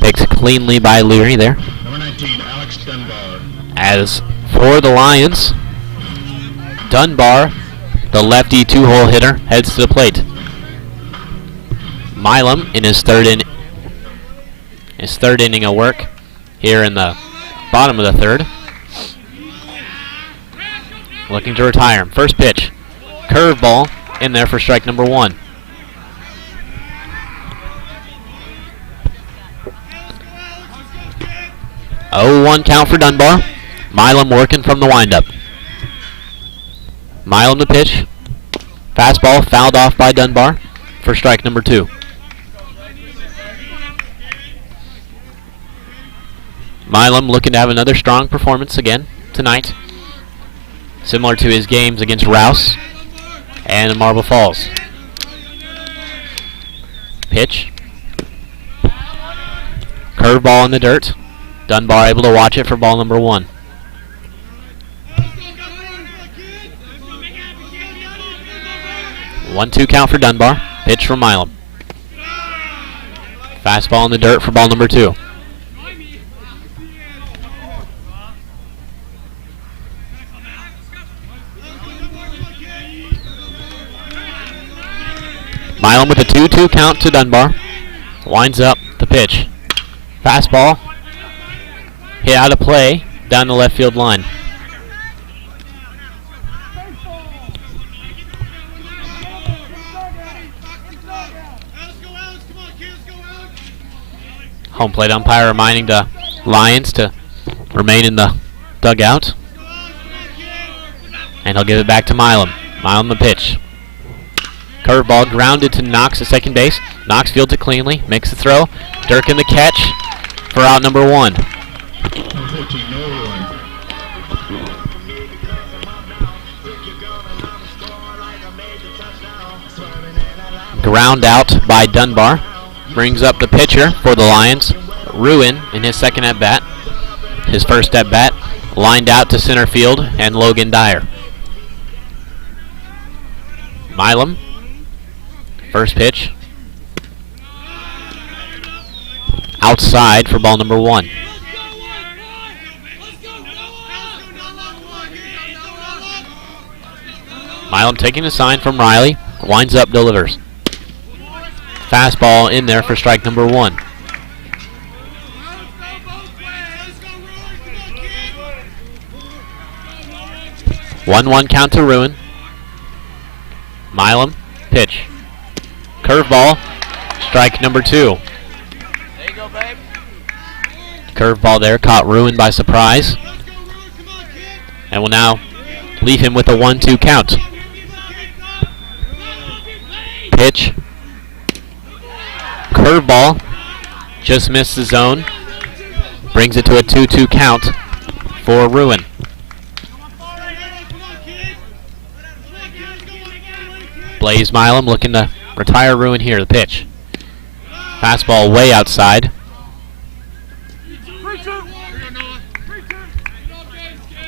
Picks cleanly by Leary there. Number 19, Alex Dunbar. As for the Lions, Dunbar, the lefty 2-hole hitter, heads to the plate. Milam in his third inning of work here in the bottom of the third. Looking to retire him. First pitch. Curveball in there for strike number 1. Oh, 1 count for Dunbar. Milam working from the windup. Milam the pitch. Fastball fouled off by Dunbar for strike number 2. Milam looking to have another strong performance again tonight, similar to his games against Rouse and Marble Falls. Pitch. Curveball in the dirt. Dunbar able to watch it for ball number 1. 1-2 count for Dunbar. Pitch from Milam. Fastball in the dirt for ball number 2. Milam with a 2-2 count to Dunbar. Winds up the pitch. Fastball. Hit out of play down the left field line. Home plate umpire reminding the Lions to remain in the dugout. And he'll give it back to Milam. Milam the pitch. Curveball grounded to Knox at second base. Knox fields it cleanly, makes the throw. Durkin the catch for out number 1. Ground out by Dunbar. Brings up the pitcher for the Lions, Ruin, in his second at-bat. His first at-bat, lined out to center field, and Logan Dyer. Milam, first pitch. Outside for ball number 1. Milam taking the sign from Riley, winds up, delivers. Fastball in there for strike number 1. One count to Ruin. Milam, pitch. Curveball, strike number 2. There you go, babe. Curveball there, caught Ruin by surprise. And will now leave him with a 1-2 count. Pitch. Curveball, just missed the zone. Brings it to a 2-2 count for Ruin. Blaze Milam looking to retire Ruin here. The pitch. Fastball way outside.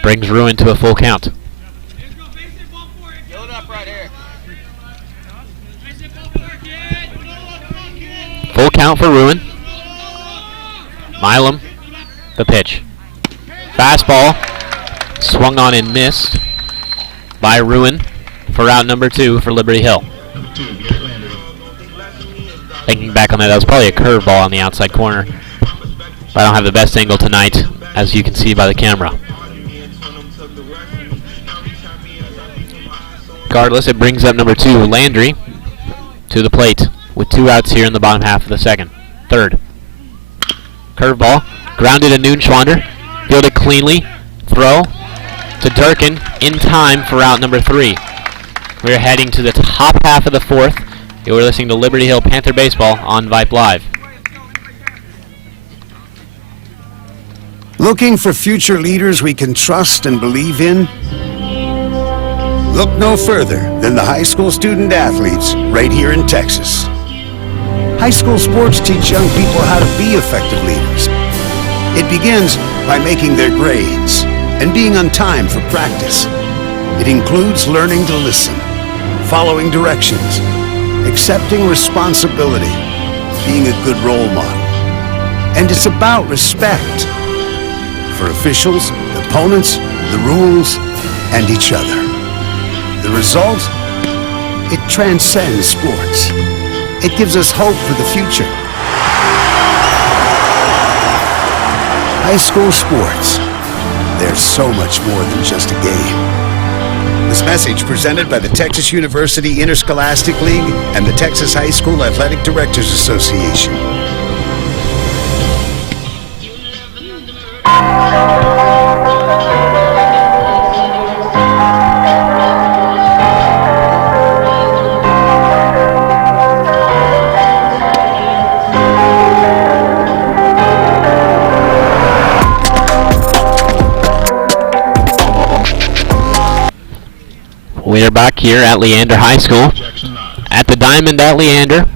Brings Ruin to a full count. Full count for Ruin. Milam, the pitch. Fastball, swung on and missed by Ruin for route number 2 for Liberty Hill. Thinking back on that was probably a curveball on the outside corner. But I don't have the best angle tonight, as you can see by the camera. Regardless, it brings up number 2, Landry, to the plate with 2 outs here in the bottom half of the third. Curveball, grounded to Noonschwander, fielded cleanly, throw to Durkin in time for out number 3. We're heading to the top half of the 4th. You're listening to Liberty Hill Panther Baseball on Vype Live. Looking for future leaders we can trust and believe in? Look no further than the high school student athletes right here in Texas. High school sports teach young people how to be effective leaders. It begins by making their grades and being on time for practice. It includes learning to listen, following directions, accepting responsibility, being a good role model. And it's about respect for officials, opponents, the rules, and each other. The result? It transcends sports. It gives us hope for the future. High school sports. There's so much more than just a game. This message presented by the Texas University Interscholastic League and the Texas High School Athletic Directors Association. We are back here at Leander High School, at the Diamond at Leander.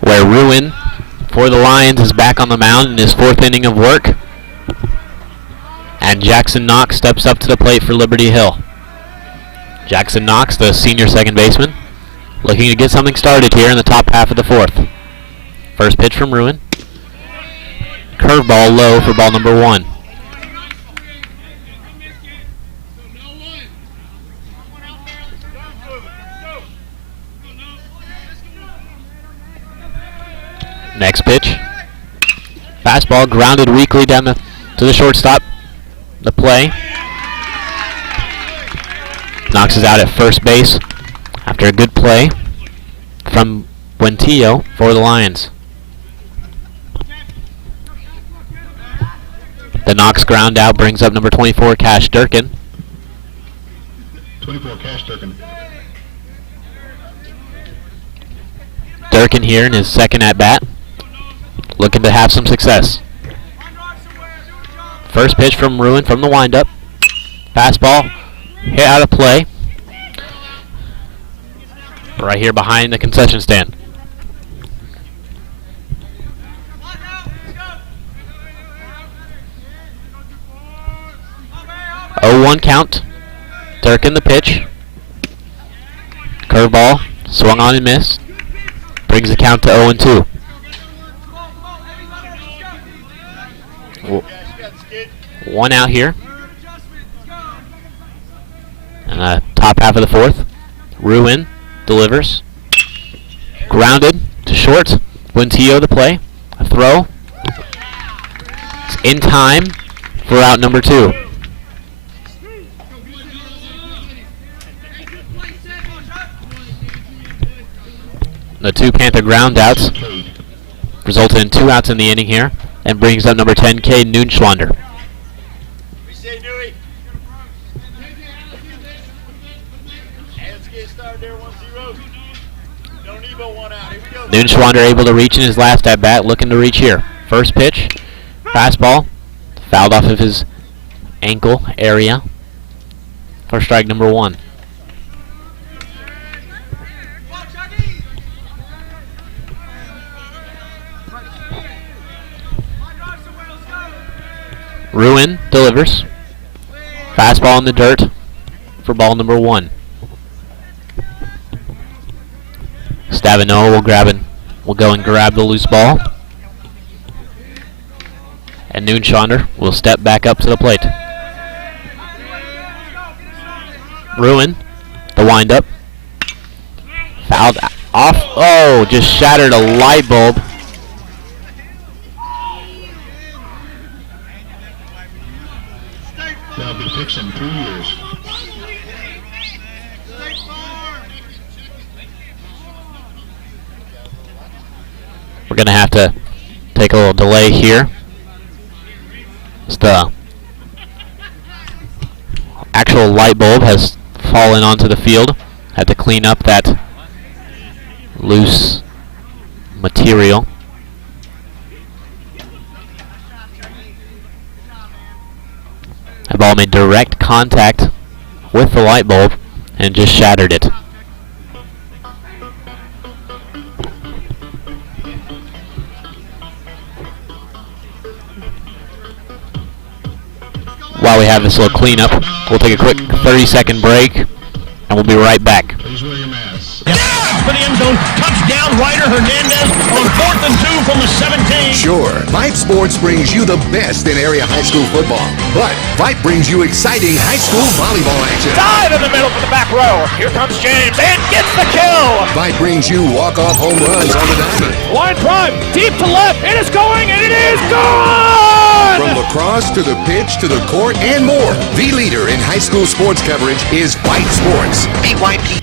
Where Ruin for the Lions is back on the mound in his 4th inning of work. And Jackson Knox steps up to the plate for Liberty Hill. Jackson Knox, the senior second baseman, looking to get something started here in the top half of the 4th. First pitch from Ruin. Curveball low for ball number 1. Next pitch. Fastball grounded weakly down to the shortstop. The play. Knox is out at first base after a good play from Buentillo for the Lions. The Knox ground out brings up number 24, Cash Durkin. 24, Cash Durkin. Durkin here in his second at-bat, looking to have some success. First pitch from Ruin from the windup. Fastball hit out of play. Right here behind the concession stand. Oh, 1 count. Durkin the pitch. Curveball swung on and missed. Brings the count to 0-2. One out here. And top half of the 4th. Ruin delivers. Grounded to short. Buentillo the play. A throw. It's in time for out number 2. The 2 Panther ground outs resulted in 2 outs in the inning here and brings up number 10, Cade Noonschwander. Noonschwander able to reach in his last at bat, looking to reach here. First pitch, fastball, fouled off of his ankle area for strike number 1. Ruin delivers. Fastball in the dirt for ball number 1. Stavino will go and grab the loose ball. And Noonschwander will step back up to the plate. Ruin, the windup. Fouled off. Oh, just shattered a light bulb. They'll be fixing 2 years. We're going to have to take a little delay here. As the actual light bulb has fallen onto the field. Had to clean up that loose material. The ball made direct contact with the light bulb and just shattered it. While we have this little cleanup, we'll take a quick 30-second break, and we'll be right back. Please wear your mask. For the end zone, touchdown, Ryder Hernandez on 4th and 2 from the 17. Sure, Vype Sports brings you the best in area high school football, but Vype brings you exciting high school volleyball action. Dive in the middle for the back row. Here comes James and gets the kill. Vype brings you walk-off home runs on the diamond. Line drive, deep to left. It is going, and it is gone. From lacrosse to the pitch to the court and more, the leader in high school sports coverage is Vype Sports. VYP.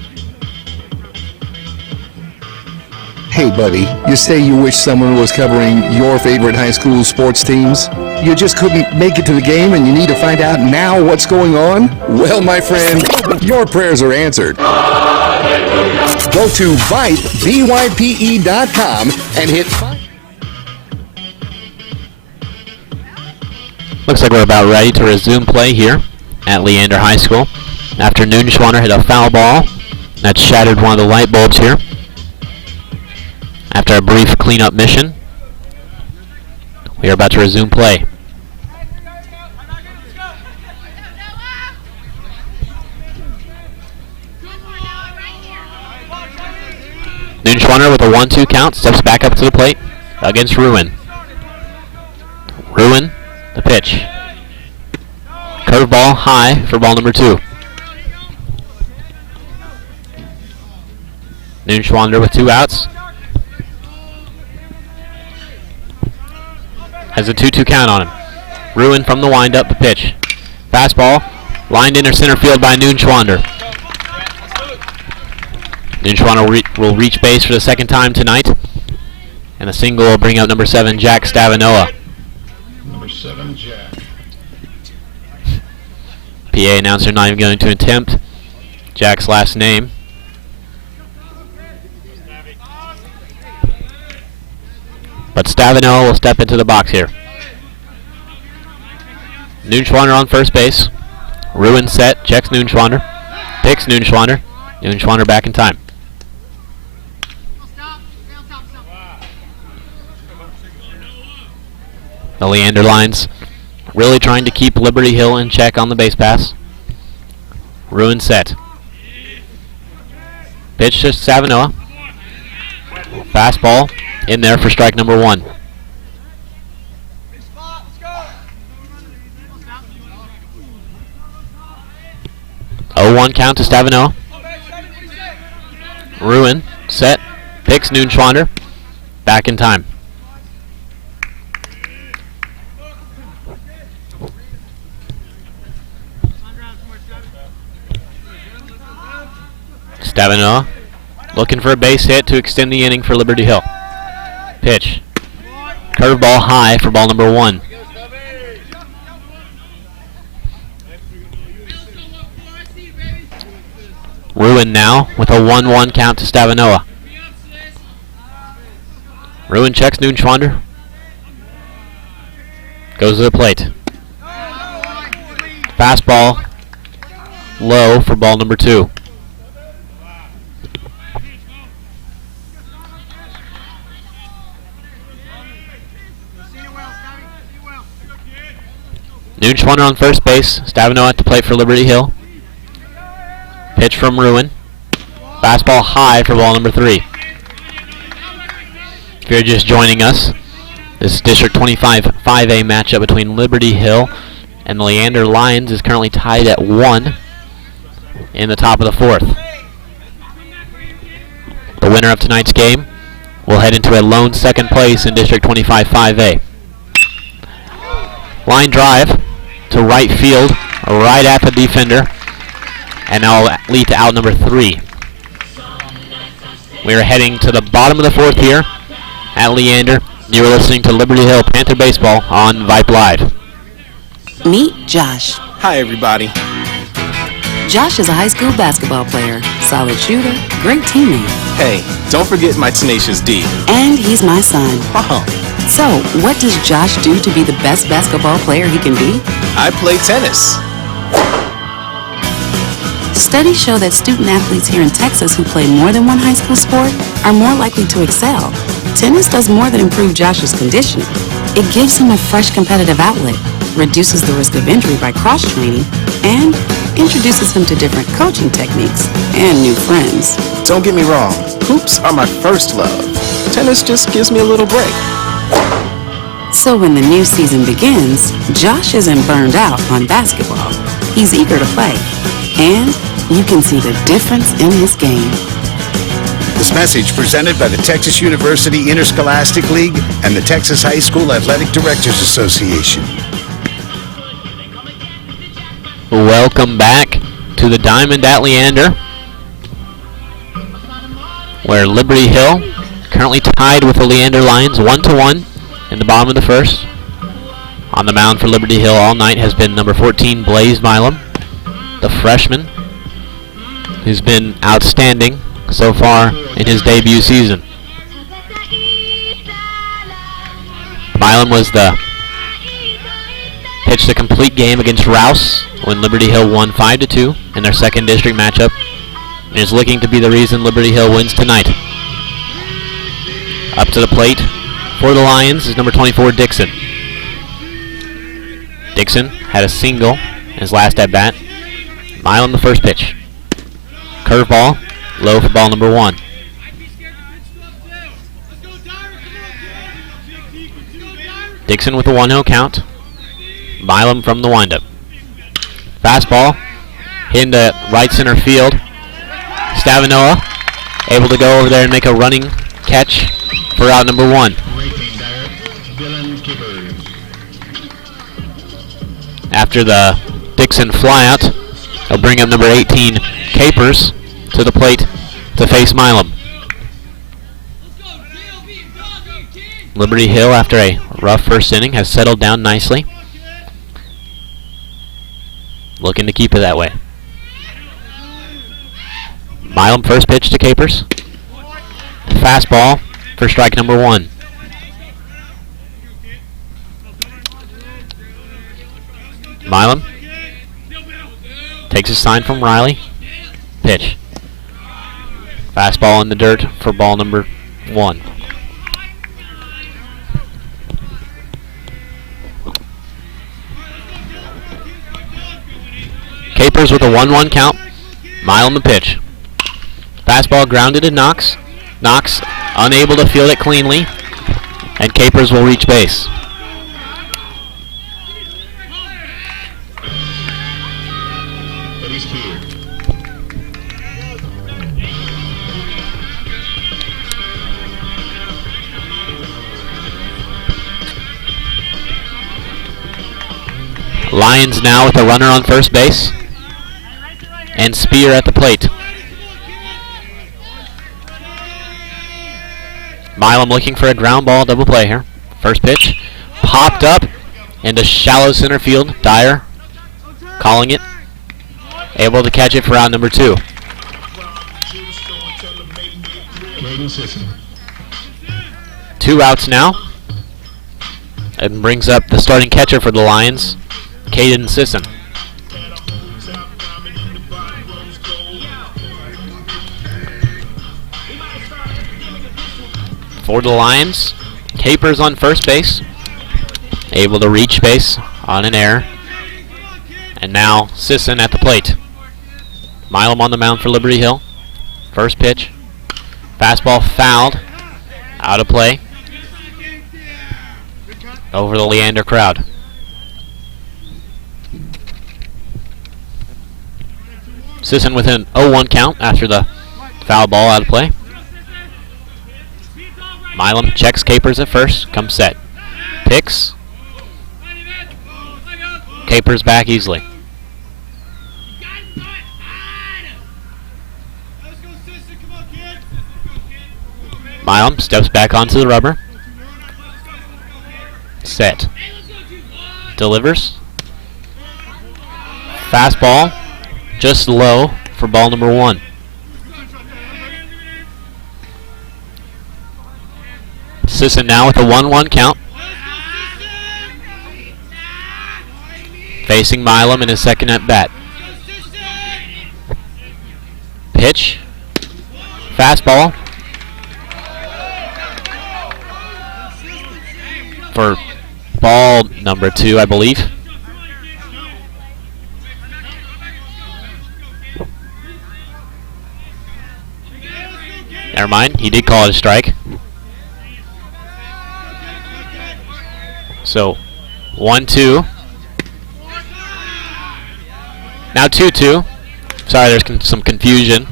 Hey buddy, you say you wish someone was covering your favorite high school sports teams? You just couldn't make it to the game and you need to find out now what's going on? Well, my friend, your prayers are answered. Go to Vype, VYPE.com and hit Looks like we're about ready to resume play here at Leander High School. After Noonschwander hit a foul ball that shattered one of the light bulbs here. After a brief cleanup mission, we are about to resume play. Noonschwander with a 1-2 count steps back up to the plate against Ruin. Ruin, the pitch. Curveball high for ball number 2. Noonschwander with 2 outs. Has a 2-2 count on him. Ruin from the windup, the pitch. Fastball, lined into center field by Noonschwander. Noonschwander will reach base for the second time tonight. And the single will bring up number 7, Jack Stavinoa. Number 7, Jack. PA announcer not even going to attempt Jack's last name. But Stavino will step into the box here. Noonschwander on first base. Ruin set, checks Noonschwander. Picks Noonschwander. Noonschwander back in time. The Leander lines really trying to keep Liberty Hill in check on the base pass. Ruin set. Pitch to Stavinoa. Fastball in there for strike number 1. Oh, 1 count to Stavinoa. Ruin set. Picks Noonschwander. Back in time. Stavinoa looking for a base hit to extend the inning for Liberty Hill. Pitch. Curveball high for ball number 1. Ruin now with a 1-1 count to Stavinoa. Ruin checks Noonschwander. Goes to the plate. Fastball low for ball number 2. New runner on first base. Stavino at the plate for Liberty Hill. Pitch from Ruin. Fastball high for ball number 3. If you're just joining us, this District 25 5A matchup between Liberty Hill and the Leander Lions is currently tied at 1 in the top of the 4th. The winner of tonight's game will head into a lone second place in District 25 5A. Line drive to right field, right at the defender, and now lead to out number 3. We are heading to the bottom of the 4th here at Leander. You are listening to Liberty Hill Panther Baseball on Vype Live. Meet Josh. Hi, everybody. Josh is a high school basketball player, solid shooter, great teammate. Hey, don't forget my tenacious D. And he's my son. Oh. So, what does Josh do to be the best basketball player he can be? I play tennis. Studies show that student athletes here in Texas who play more than one high school sport are more likely to excel. Tennis does more than improve Josh's conditioning. It gives him a fresh competitive outlet, reduces the risk of injury by cross-training, and introduces him to different coaching techniques and new friends. Don't get me wrong, hoops are my first love. Tennis just gives me a little break. So when the new season begins, Josh isn't burned out on basketball. He's eager to play, and you can see the difference in his game. This message presented by the Texas University Interscholastic League and the Texas High School Athletic Directors Association. Welcome back to the Diamond at Leander, where Liberty Hill currently tied with the Leander Lions 1-1 in the bottom of the 1st. On the mound for Liberty Hill all night has been number 14, Blaze Milam, the freshman, who's been outstanding so far in his debut season. Milam was the pitched a complete game against Rouse when Liberty Hill won 5-2 in their second district matchup, and is looking to be the reason Liberty Hill wins tonight. Up to the plate for the Lions is number 24, Dixon. Dixon had a single in his last at-bat. Milam the first pitch. Curveball, low for ball number 1. Dixon with a 1-0 count. Milam from the windup. Fastball, hit into right center field. Stavinoa able to go over there and make a running catch for out number 1. After the Dixon flyout, they'll bring up number 18, Capers, to the plate to face Milam. Liberty Hill, after a rough first inning, has settled down nicely. Looking to keep it that way. Milam first pitch to Capers. Fastball for strike number 1. Milam takes a sign from Riley. Pitch. Fastball in the dirt for ball number 1. Capers with a 1-1 count. Milam the pitch. Fastball grounded to Knox. Knox unable to field it cleanly, and Capers will reach base. Lions now with a runner on first base, and Spear at the plate. Milam looking for a ground ball double play here. First pitch, popped up into shallow center field. Dyer calling it. Able to catch it for out number 2. Two outs now. And brings up the starting catcher for the Lions, Caden Sisson. For the Lions, Capers on first base, able to reach base on an error. And now Sisson at the plate. Milam on the mound for Liberty Hill. First pitch. Fastball fouled. Out of play. Over the Leander crowd. Sisson with an 0-1 count after the foul ball out of play. Milam checks Capers at first. Comes set. Picks. Capers back easily. Milam steps back onto the rubber. Set. Delivers. Fastball. Just low for ball number 1. Sisson now with a 1-1 count. Facing Milam in his second at bat. Pitch. Fastball. For ball number 2, I believe. Never mind, he did call it a strike. So, 1-2. Now 2-2. Sorry, there's some confusion.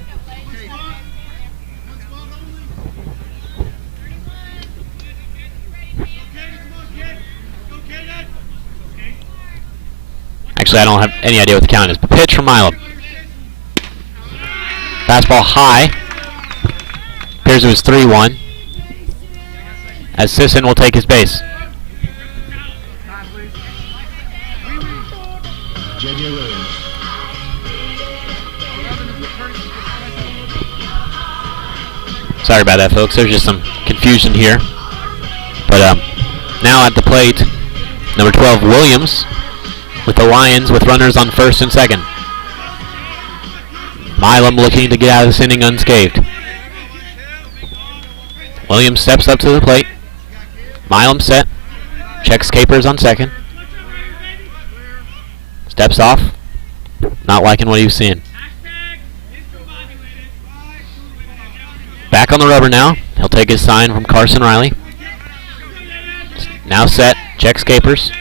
Actually, I don't have any idea what the count is. But pitch from Milam. Fastball high. Appears it was 3-1. As Sisson will take his base. Sorry about that, folks. There's just some confusion here. But now at the plate, number 12, Williams, with the Lions with runners on first and second. Milam looking to get out of this inning unscathed. Williams steps up to the plate. Milam set. Checks Capers on second. Steps off. Not liking what he was seeing. Back on the rubber now. He'll take his sign from Carson Riley. Now set. Checks Capers.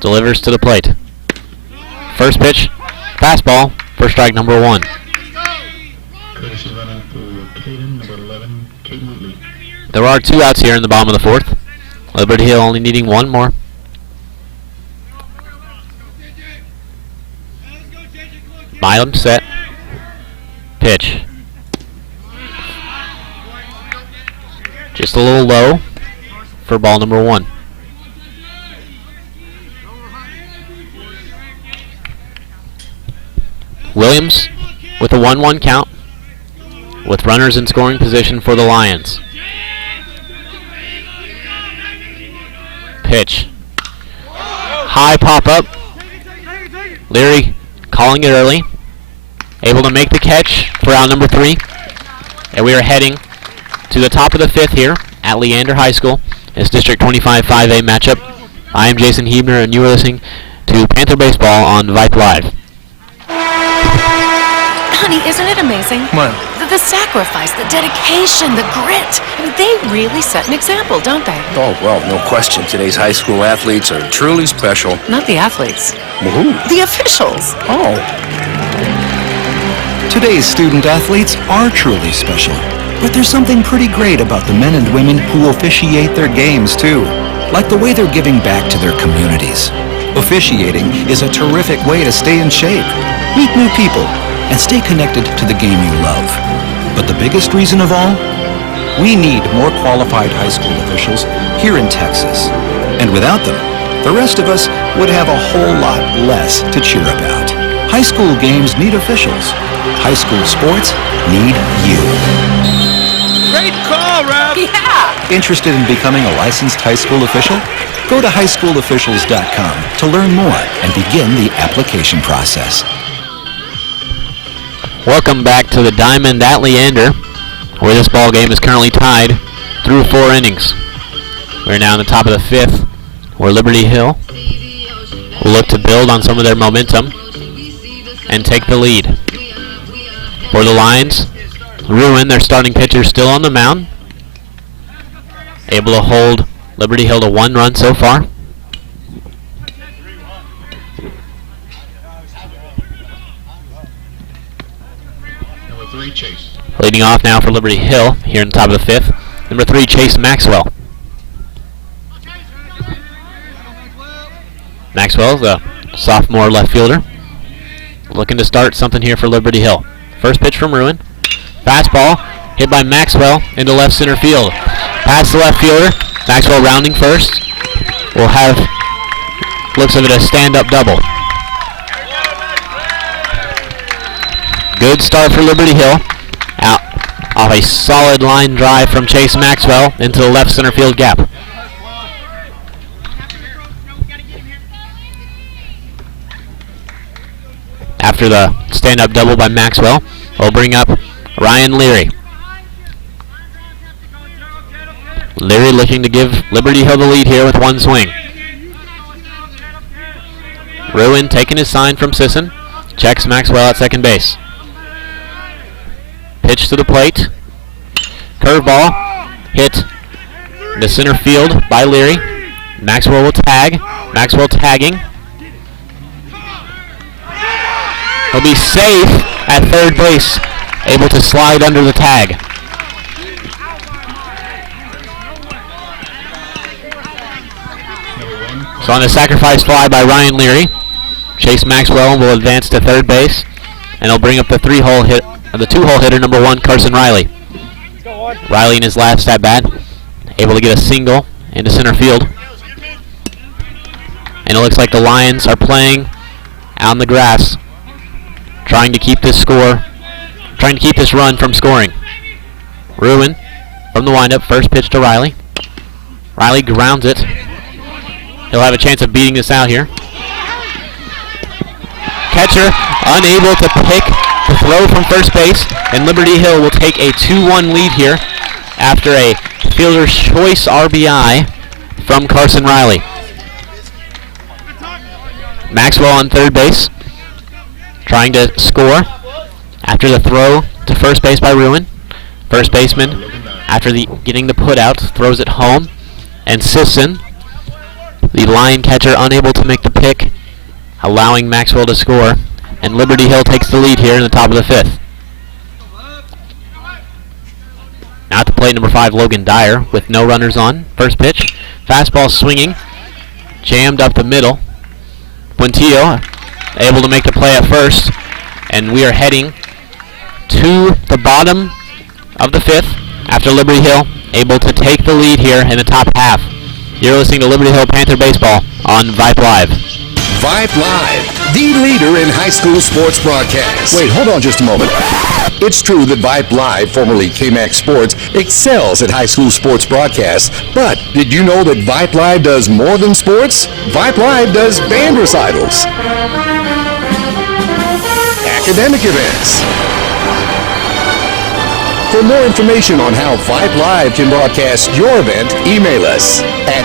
Delivers to the plate. First pitch. Fastball for strike number 1. There are 2 outs here in the bottom of the 4th. Liberty Hill only needing 1 more. Milam set. Pitch. Just a little low for ball number 1. Williams with a 1-1 count with runners in scoring position for the Lions. Pitch. High pop-up. Leary calling it early. Able to make the catch for out number 3. And we are heading to the top of the 5th here at Leander High School. It's District 25 5A matchup. I am Jason Hebner, and you are listening to Panther Baseball on Vype Live. Honey, isn't it amazing? What? The sacrifice, the dedication, the grit. I mean, they really set an example, don't they? Oh, well, no question. Today's high school athletes are truly special. Not the athletes. Well, who? The officials. Oh. Today's student athletes are truly special. But there's something pretty great about the men and women who officiate their games, too. Like the way they're giving back to their communities. Officiating is a terrific way to stay in shape, meet new people, and stay connected to the game you love. But the biggest reason of all? We need more qualified high school officials here in Texas. And without them, the rest of us would have a whole lot less to cheer about. High school games need officials. High school sports need you. Great call, Rob! Yeah! Interested in becoming a licensed high school official? Go to highschoolofficials.com to learn more and begin the application process. Welcome back to the Diamond at Leander, where this ball game is currently tied through 4 innings. We're now in the top of the 5th, where Liberty Hill will look to build on some of their momentum and take the lead. For the Lions, Ruin, their starting pitcher, still on the mound. Able to hold Liberty Hill to 1 run so far. Number 3, Chase. Leading off now for Liberty Hill here in the top of the 5th. Number 3, Chase Maxwell. Maxwell, the sophomore left fielder, looking to start something here for Liberty Hill. First pitch from Ruin. Fastball hit by Maxwell into left center field. Past the left fielder. Maxwell rounding first. Will have, looks of it, a stand-up double. Good start for Liberty Hill. Out off a solid line drive from Chase Maxwell into the left center field gap. After the stand-up double by Maxwell, we'll bring up Ryan Leary. Leary looking to give Liberty Hill the lead here with 1 swing. Ruin taking his sign from Sisson. Checks Maxwell at second base. Pitch to the plate. Curveball hit to center field by Leary. Maxwell will tag. Maxwell tagging. He'll be safe at third base, able to slide under the tag. So on a sacrifice fly by Ryan Leary, Chase Maxwell will advance to third base, and he'll bring up the 2-hole hitter, number 1, Carson Riley. Riley in his last at bat, able to get a single into center field. And it looks like the Lions are playing on the grass, trying to keep this run from scoring. Ruin from the windup, first pitch to Riley. Riley grounds it. He'll have a chance of beating this out here. Catcher unable to pick the throw from first base, and Liberty Hill will take a 2-1 lead here after a fielder's choice RBI from Carson Riley. Maxwell on third base, trying to score after the throw to first base by Ruin. First baseman, after getting the put out, throws it home. And Sisson, the Lion catcher, unable to make the pick, allowing Maxwell to score. And Liberty Hill takes the lead here in the top of the 5th. Now at the plate, number 5, Logan Dyer, with no runners on. First pitch, fastball swinging, jammed up the middle. Puentillo able to make the play at first, and we are heading to the bottom of the 5th after Liberty Hill able to take the lead here in the top half. You're listening to Liberty Hill Panther Baseball on Vype Live. Vype Live, the leader in high school sports broadcasts. Wait, hold on just a moment. It's true that Vype Live, formerly KMAX Sports, excels at high school sports broadcasts, but did you know that Vype Live does more than sports? Vype Live does band recitals, academic events. For more information on how Vype Live can broadcast your event, email us at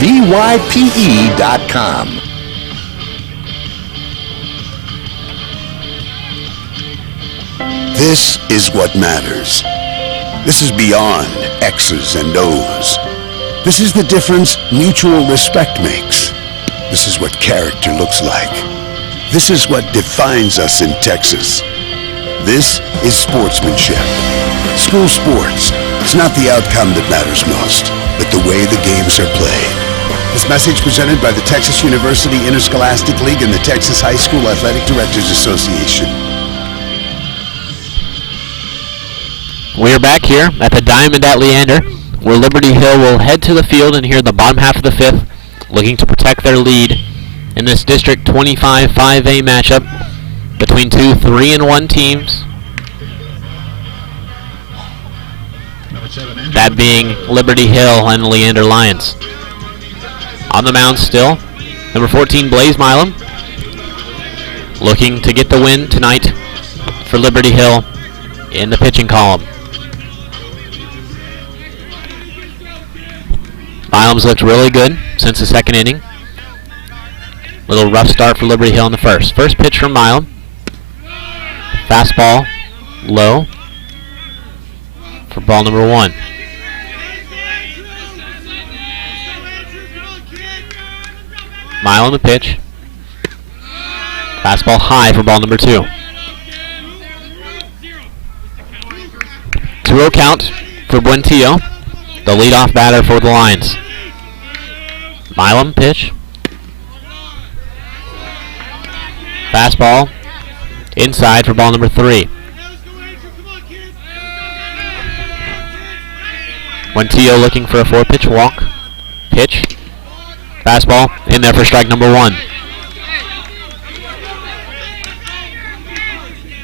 vype.com. This is what matters. This is beyond X's and O's. This is the difference mutual respect makes. This is what character looks like. This is what defines us in Texas. This is sportsmanship. School sports. It's not the outcome that matters most, but the way the games are played. This message presented by the Texas University Interscholastic League and the Texas High School Athletic Directors Association. We're back here at the Diamond at Leander, where Liberty Hill will head to the field and here in the bottom half of the 5th, looking to protect their lead in this District 25 5A matchup between two 3-1 teams. That being Liberty Hill and Leander Lions. On the mound still, number 14, Blaze Milam, looking to get the win tonight for Liberty Hill in the pitching column. Milam's looked really good since the second inning. Little rough start for Liberty Hill in the first. First pitch from Milam. Fastball low for ball number 1. Milam the pitch. Fastball high for ball number 2. 2-0 count for Buentillo, the leadoff batter for the Lions. Milam pitch. Fastball inside for ball number 3. Buentillo looking for a 4-pitch walk. Pitch. Fastball in there for strike number 1.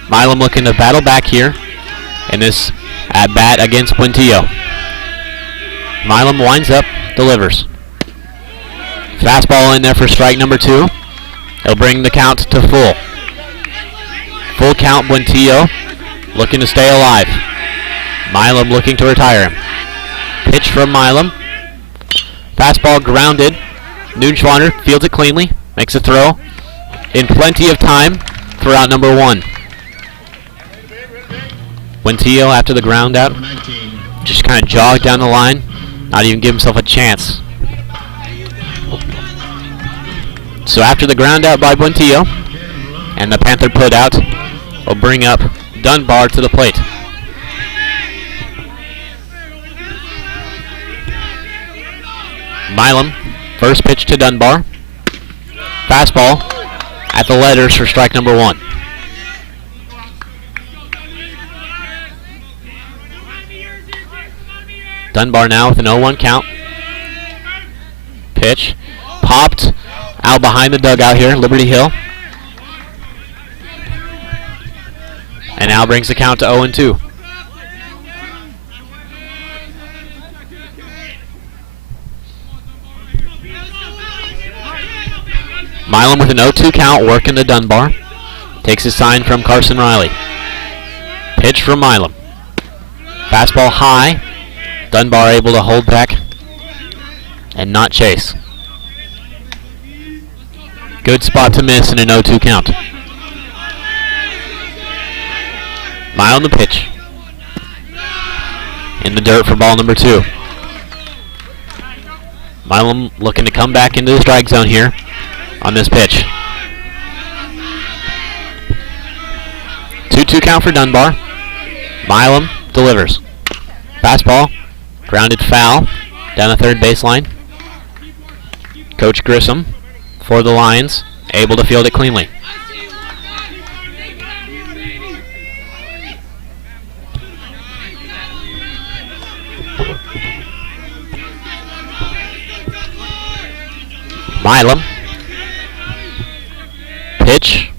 Milam looking to battle back here in this at bat against Buentillo. Milam winds up, delivers. Fastball in there for strike number 2. He'll bring the count to full. Full count, Buentillo looking to stay alive. Milam looking to retire him. Pitch from Milam. Fastball grounded. Noonschwander fields it cleanly, makes a throw in plenty of time for out number 1. Buentillo, after the ground out, just kind of jogged down the line, not even give himself a chance. So after the ground out by Buentillo, and the Panther put out, will bring up Dunbar to the plate. Milam, first pitch to Dunbar. Fastball at the letters for strike number 1. Dunbar now with an 0-1 count. Pitch popped out behind the dugout here, Liberty Hill. And now brings the count to 0-2. Milam with an 0-2 count, working to Dunbar. Takes his sign from Carson Riley. Pitch from Milam. Fastball high. Dunbar able to hold back and not chase. Good spot to miss in an 0-2 count. Milam the pitch. In the dirt for ball number 2. Milam looking to come back into the strike zone here on this pitch. 2-2 count for Dunbar. Milam delivers. Fastball, grounded foul down the third baseline. Coach Grissom for the Lions, able to field it cleanly. Milam. Pitch.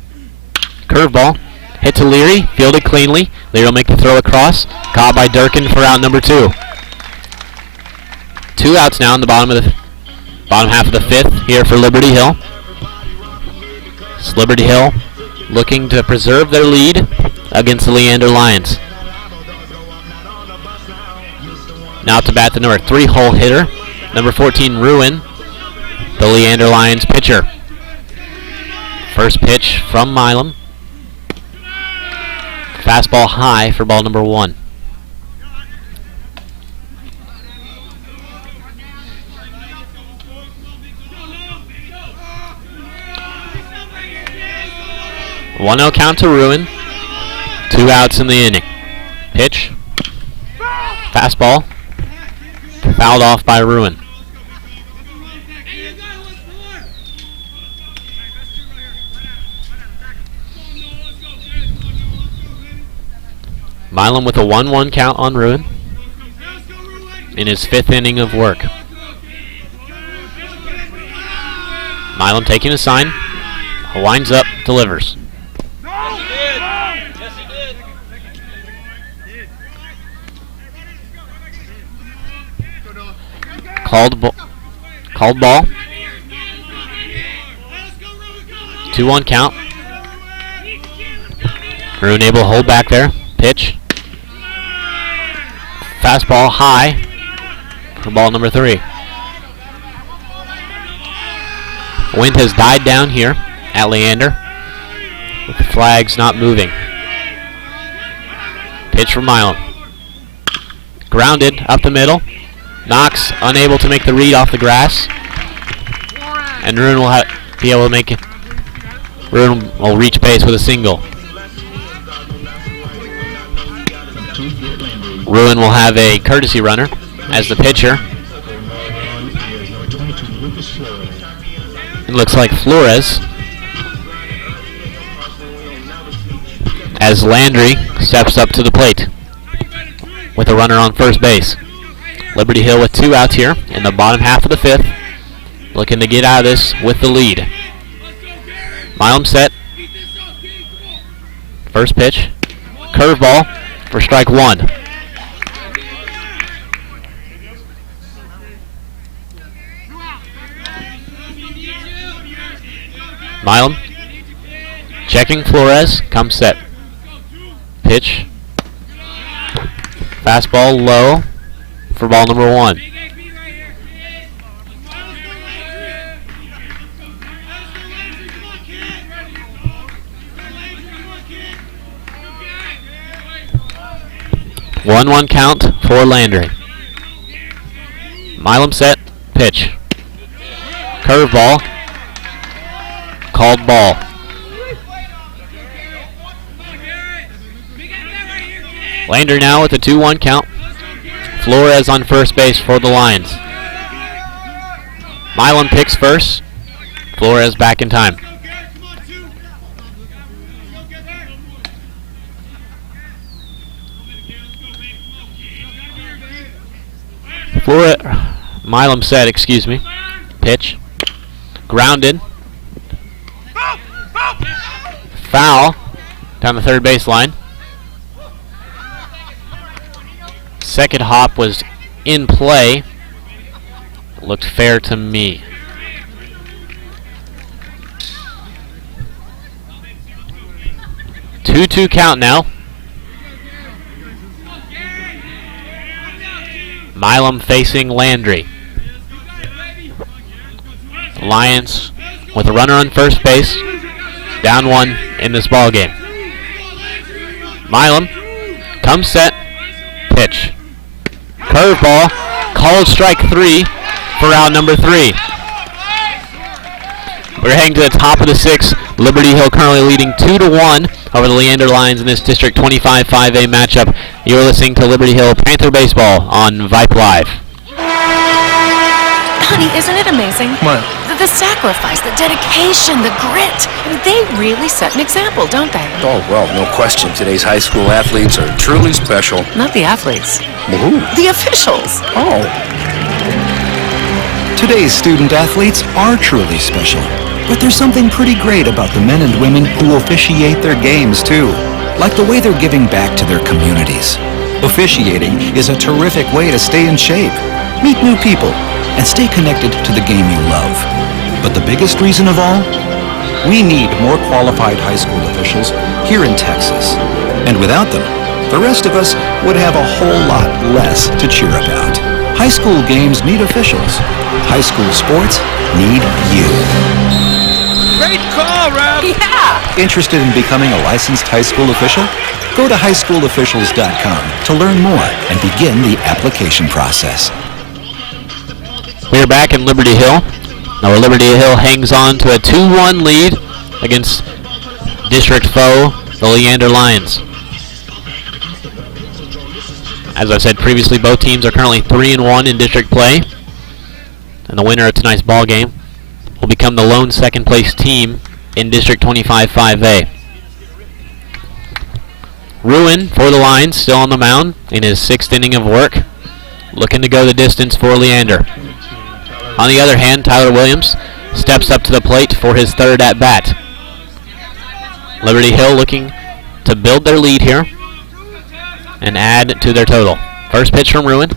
Curveball. Hit to Leary. Fielded cleanly. Leary will make the throw across. Caught by Durkin for out number 2. 2 outs now in the bottom half of the 5th here for Liberty Hill. It's Liberty Hill looking to preserve their lead against the Leander Lions. Now to bat the number 3-hole hitter, number 14 Ruin, the Leander Lions pitcher. First pitch from Milam. Fastball high for ball number 1. One 0 count to Ruin. 2 outs in the inning. Pitch. Fastball. Fouled off by Ruin. Milam with a 1-1 count on Ruin in his 5th inning of work. Milam taking a sign, winds up, delivers. Called ball. 2-1 count. Ruin able to hold back there. Pitch. Fastball high for ball number 3. Wind has died down here at Leander, with the flags not moving. Pitch from Milam. Grounded up the middle. Knox unable to make the read off the grass. And Ruin will be able to make it. Ruin will reach base with a single. Ruin will have a courtesy runner as the pitcher. It looks like Flores, as Landry steps up to the plate with a runner on first base. Liberty Hill with 2 outs here in the bottom half of the 5th, looking to get out of this with the lead. Milam set. First pitch. Curveball for strike 1. Milam checking Flores, comes set. Pitch. Fastball low for ball number 1. One count for Landry. Milam set. Pitch. Curveball. Called ball. Leander now with a 2-1 count. Flores on first base for the Lions. Milam picks first. Flores back in time. Milam set, excuse me. Pitch. Grounded. Foul down the third baseline. Second hop was in play. Looked fair to me. Two count now. Milam facing Landry. Lions with a runner on first base. Down 1 in this ball game. Milam comes set. Pitch. Curveball. Called strike 3 for out number 3. We're heading to the top of the 6th. Liberty Hill currently leading 2-1 over the Leander Lions in this District 25 5A matchup. You're listening to Liberty Hill Panther Baseball on Vype Live. Honey, isn't it amazing? What? The sacrifice, the dedication, the grit. I mean, they really set an example, don't they? Oh, well, no question. Today's high school athletes are truly special. Not the athletes. Who? The officials. Oh. Today's student athletes are truly special. But there's something pretty great about the men and women who officiate their games, too. Like the way they're giving back to their communities. Officiating is a terrific way to stay in shape, meet new people, and stay connected to the game you love. But the biggest reason of all? We need more qualified high school officials here in Texas. And without them, the rest of us would have a whole lot less to cheer about. High school games need officials. High school sports need you. Great call, Rob! Yeah! Interested in becoming a licensed high school official? Go to highschoolofficials.com to learn more and begin the application process. We're back in Liberty Hill. Now Liberty Hill hangs on to a 2-1 lead against district foe, the Leander Lions. As I said previously, both teams are currently 3-1 in district play. And the winner of tonight's ball game will become the lone second place team in District 25 5A. Ruin for the Lions, still on the mound in his 6th inning of work, looking to go the distance for Leander. On the other hand, Tyler Williams steps up to the plate for his 3rd at-bat. Liberty Hill looking to build their lead here and add to their total. First pitch from Ruin.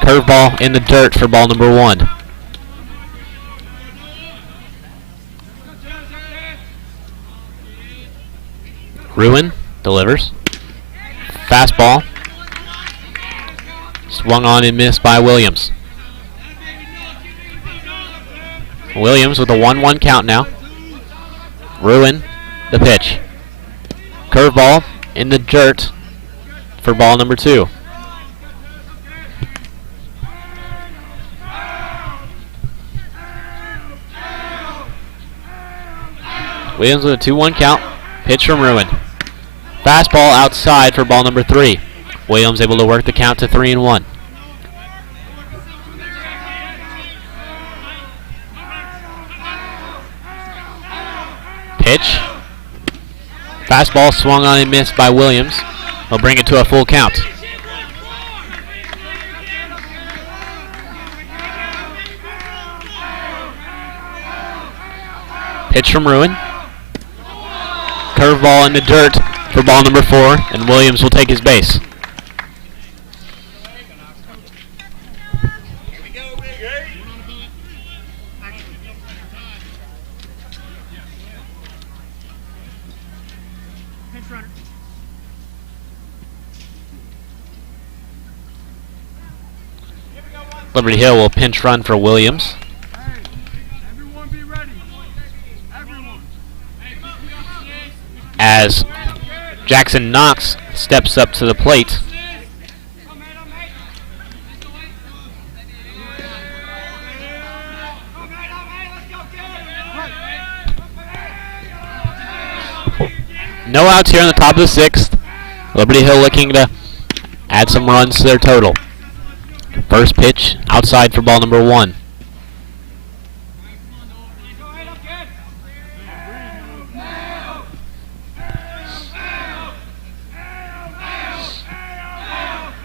Curveball in the dirt for ball number 1. Ruin delivers. Fastball. Swung on and missed by Williams. Williams with a 1-1 count now. Ruin the pitch. Curveball in the dirt for ball number 2. Williams with a 2-1 count. Pitch from Ruin. Fastball outside for ball number 3. Williams able to work the count to 3-1. Pitch. Fastball swung on and missed by Williams. He'll bring it to a full count. Pitch from Ruin. Curveball in the dirt for ball number 4, and Williams will take his base. Liberty Hill will pinch run for Williams. As Jackson Knox steps up to the plate. No outs here in the top of the 6th. Liberty Hill looking to add some runs to their total. First pitch outside for ball number 1.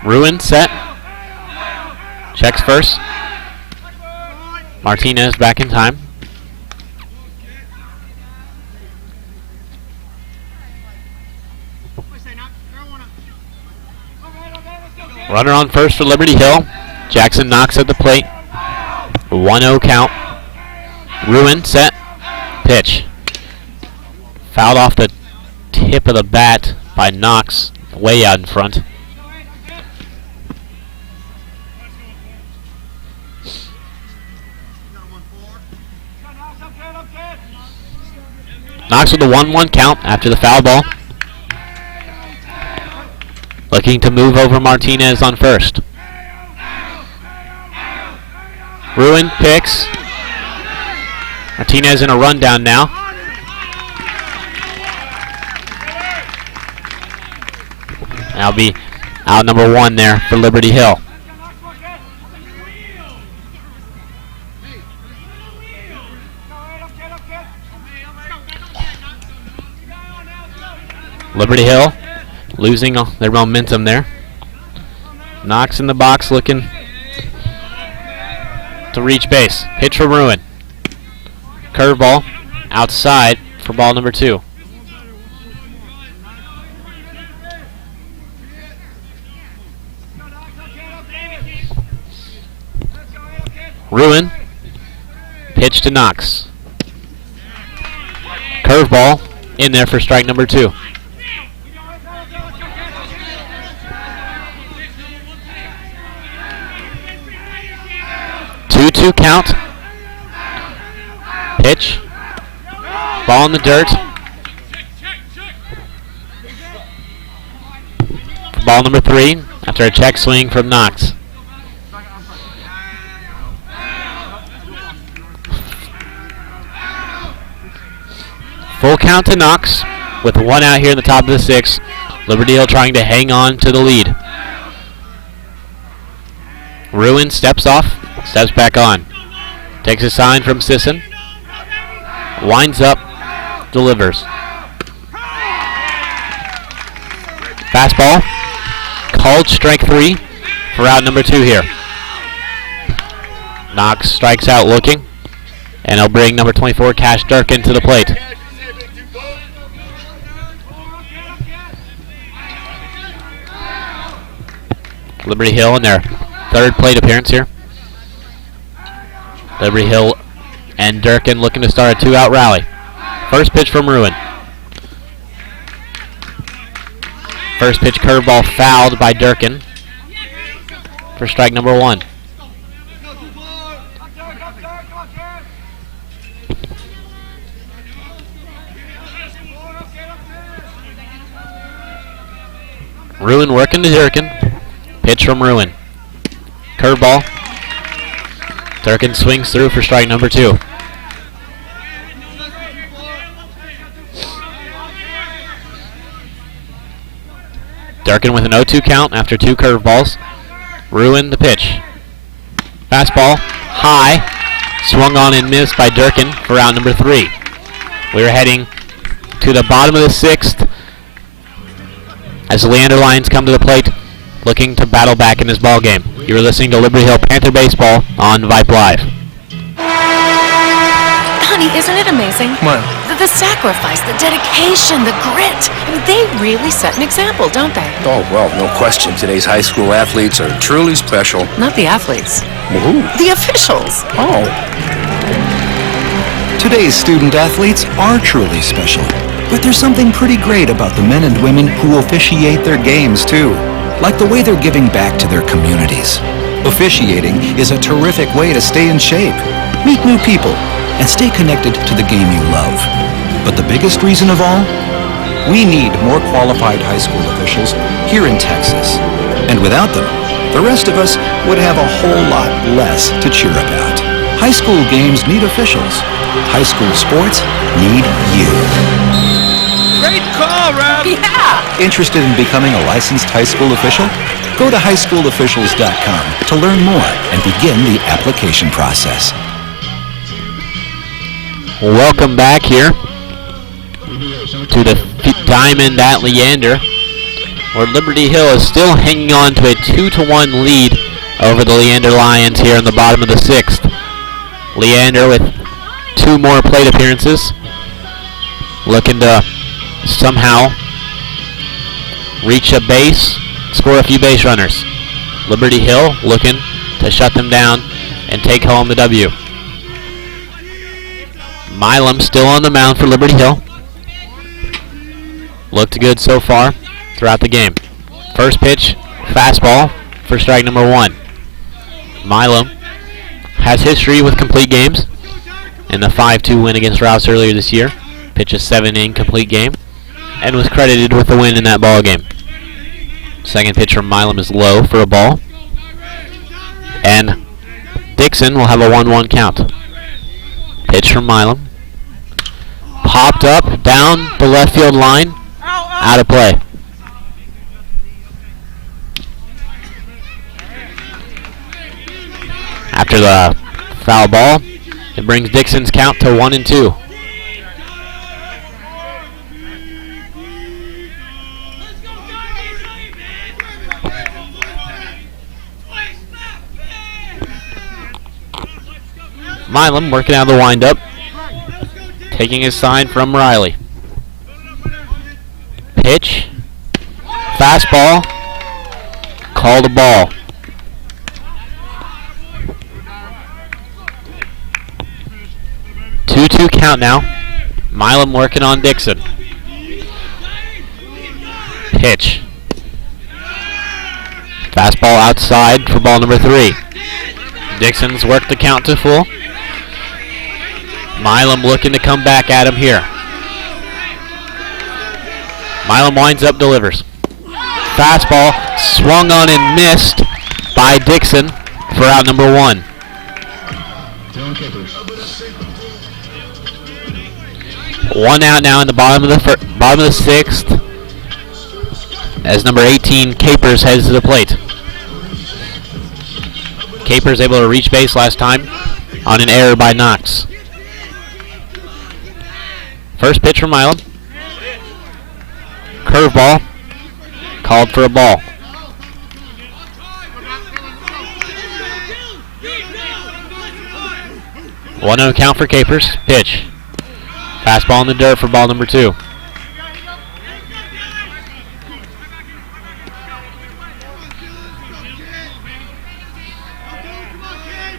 Ruin set. Checks first. Martinez back in time. Runner on first for Liberty Hill. Jackson Knox at the plate. 1-0 count. Ruin set. Pitch. Fouled off the tip of the bat by Knox, way out in front. Knox with a 1-1 count after the foul ball. Looking to move over Martinez on first. Ruin picks. Martinez in a rundown now. That'll be out number 1 there for Liberty Hill. Liberty Hill losing their momentum there. Knox in the box looking to reach base. Pitch for Ruin. Curveball outside for ball number 2. Ruin. Pitch to Knox. Curveball in there for strike number 2. 2-2 count. Pitch. Ball in the dirt. Ball number 3 after a check swing from Knox. Full count to Knox with 1 out here in the top of the 6th. Liberty Hill trying to hang on to the lead. Ruin steps off. Steps back on. Takes a sign from Sisson. Winds up. Delivers. Fastball. Called strike 3 for out number 2 here. Knox strikes out looking. And he'll bring number 24, Cash Durkin, to the plate. Liberty Hill in their 3rd plate appearance here. Liberty Hill and Durkin looking to start a 2-out rally. First pitch from Ruin. First pitch curveball fouled by Durkin for strike number 1. Ruin working to Durkin. Pitch from Ruin. Curveball. Durkin swings through for strike number 2. Durkin with an 0-2 count after 2 curveballs. Ruin the pitch. Fastball high. Swung on and missed by Durkin for out number 3. We're heading to the bottom of the 6th as the Leander Lions come to the plate looking to battle back in this ball game. You're listening to Liberty Hill Panther Baseball on Vype Live. Honey, isn't it amazing? What? The sacrifice, the dedication, the grit. I mean, they really set an example, don't they? Oh, well, no question. Today's high school athletes are truly special. Not the athletes. Who? The officials. Oh. Today's student athletes are truly special. But there's something pretty great about the men and women who officiate their games, too. Like the way they're giving back to their communities. Officiating is a terrific way to stay in shape, meet new people, and stay connected to the game you love. But the biggest reason of all? We need more qualified high school officials here in Texas. And without them, the rest of us would have a whole lot less to cheer about. High school games need officials. High school sports need you. Great call, Rob! Yeah! Interested in becoming a licensed high school official? Go to highschoolofficials.com to learn more and begin the application process. Welcome back here to the Diamond at Leander, where Liberty Hill is still hanging on to a 2-1 lead over the Leander Lions here in the bottom of the 6th. Leander with 2 more plate appearances, looking to somehow reach a base, score a few base runners. Liberty Hill looking to shut them down and take home the W. Milam still on the mound for Liberty Hill. Looked good so far throughout the game. First pitch, fastball for strike number 1. Milam has history with complete games in the 5-2 win against Rouse earlier this year. Pitched a 7-inning complete game and was credited with the win in that ball game. Second pitch from Milam is low for a ball. And Dixon will have a 1-1 count. Pitch from Milam. Popped up down the left field line. Out of play. After the foul ball, it brings Dixon's count to 1-2. Milam working out of the windup, taking his sign from Riley. Pitch, fastball, called a ball. Two count now. Milam working on Dixon. Pitch. Fastball outside for ball number 3. Dixon's worked the count to full. Milam looking to come back at him here. Milam winds up, delivers. Fastball swung on and missed by Dixon for out number 1. 1 out now in the bottom of the 6th as number 18 Capers heads to the plate. Capers able to reach base last time on an error by Knox. First pitch from Milam. Curveball. Called for a ball. 1-0 count for Capers. Pitch. Fastball in the dirt for ball number 2.